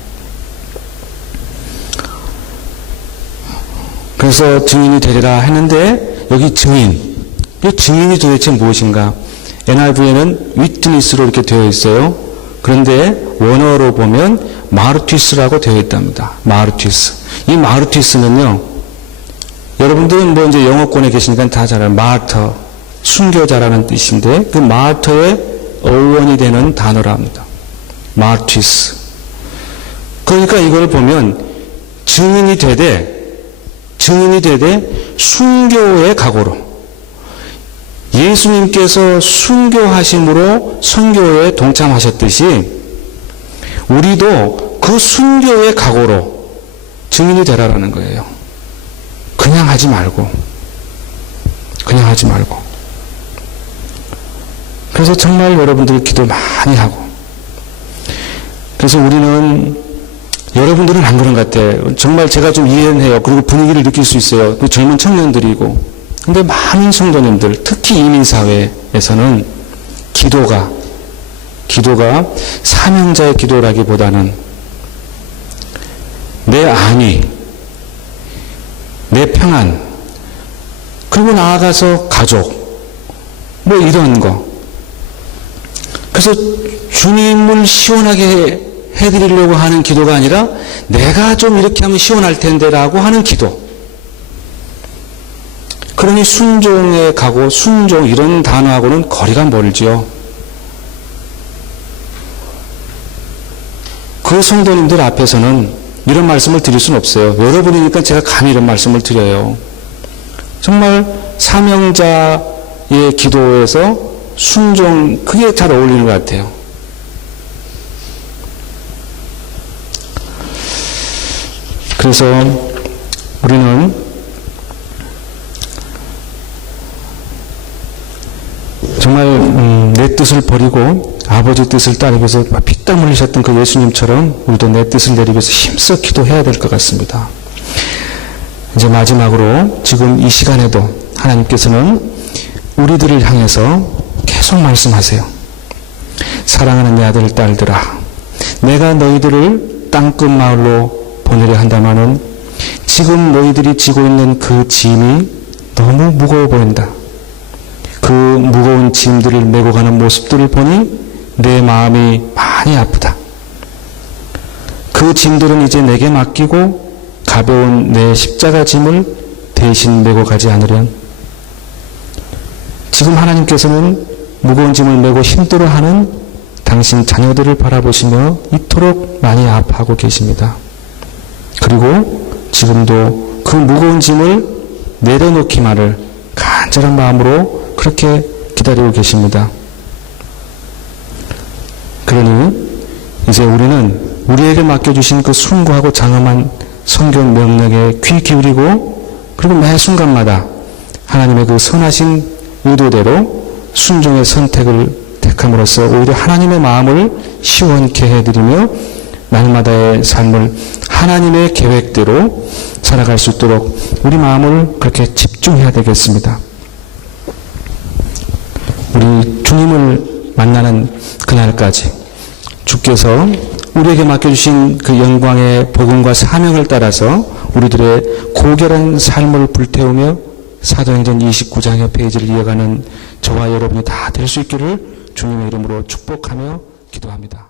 그래서 증인이 되리라 했는데 여기 증인. 이 증인이 도대체 무엇인가? NIV에는 witness로 이렇게 되어 있어요. 그런데 원어로 보면 마르티스라고 되어 있답니다. 마르티스. 이 마르티스는요, 여러분들은 뭐 이제 영어권에 계시니까 다 잘 알아요. 마르터, 순교자라는 뜻인데, 그 마르터의 어원이 되는 단어라 합니다. 마르티스. 그러니까 이걸 보면 증인이 되되 순교의 각오로, 예수님께서 순교하심으로 선교에 동참하셨듯이 우리도 그 순교의 각오로 증인이 되라라는 거예요. 그냥 하지 말고. 그래서 정말 여러분들이 기도 많이 하고, 그래서 우리는, 여러분들은 안 그런 것 같아요. 정말 제가 좀 이해는 해요. 그리고 분위기를 느낄 수 있어요. 그 젊은 청년들이고. 근데 많은 성도님들, 특히 이민사회에서는 기도가 사명자의 기도라기보다는 내 안위, 내 평안, 그리고 나아가서 가족, 뭐 이런 거. 그래서 주님을 시원하게 해드리려고 하는 기도가 아니라 내가 좀 이렇게 하면 시원할 텐데라고 하는 기도. 그러니 순종에 가고 순종 이런 단어하고는 거리가 멀지요. 그 성도님들 앞에서는 이런 말씀을 드릴 수는 없어요. 여러분이니까 제가 감히 이런 말씀을 드려요. 정말 사명자의 기도에서 순종, 그게 잘 어울리는 것 같아요. 그래서 우리는 정말 내 뜻을 버리고 아버지 뜻을 따르기 위해서 피땀 흘리셨던 그 예수님처럼 우리도 내 뜻을 내리기 위해서 힘써 기도해야 될 것 같습니다. 이제 마지막으로 지금 이 시간에도 하나님께서는 우리들을 향해서 계속 말씀하세요. 사랑하는 내 아들 딸들아, 내가 너희들을 땅끝 마을로 보내려 한다마는 지금 너희들이 지고 있는 그 짐이 너무 무거워 보인다. 그 무거운 짐들을 메고 가는 모습들을 보니 내 마음이 많이 아프다. 그 짐들은 이제 내게 맡기고 가벼운 내 십자가 짐을 대신 메고 가지 않으련. 지금 하나님께서는 무거운 짐을 메고 힘들어하는 당신 자녀들을 바라보시며 이토록 많이 아파하고 계십니다. 그리고 지금도 그 무거운 짐을 내려놓기만을 간절한 마음으로 그렇게 기다리고 계십니다. 그러니 이제 우리는 우리에게 맡겨주신 그 숭고하고 장엄한 성경 명령에 귀 기울이고, 그리고 매 순간마다 하나님의 그 선하신 의도대로 순종의 선택을 택함으로써 오히려 하나님의 마음을 시원케 해드리며 날마다의 삶을 하나님의 계획대로 살아갈 수 있도록 우리 마음을 그렇게 집중해야 되겠습니다. 우리 주님을 만나는 그날까지 주께서 우리에게 맡겨주신 그 영광의 복음과 사명을 따라서 우리들의 고결한 삶을 불태우며 사도행전 29장의 페이지를 이어가는 저와 여러분이 다 될 수 있기를 주님의 이름으로 축복하며 기도합니다.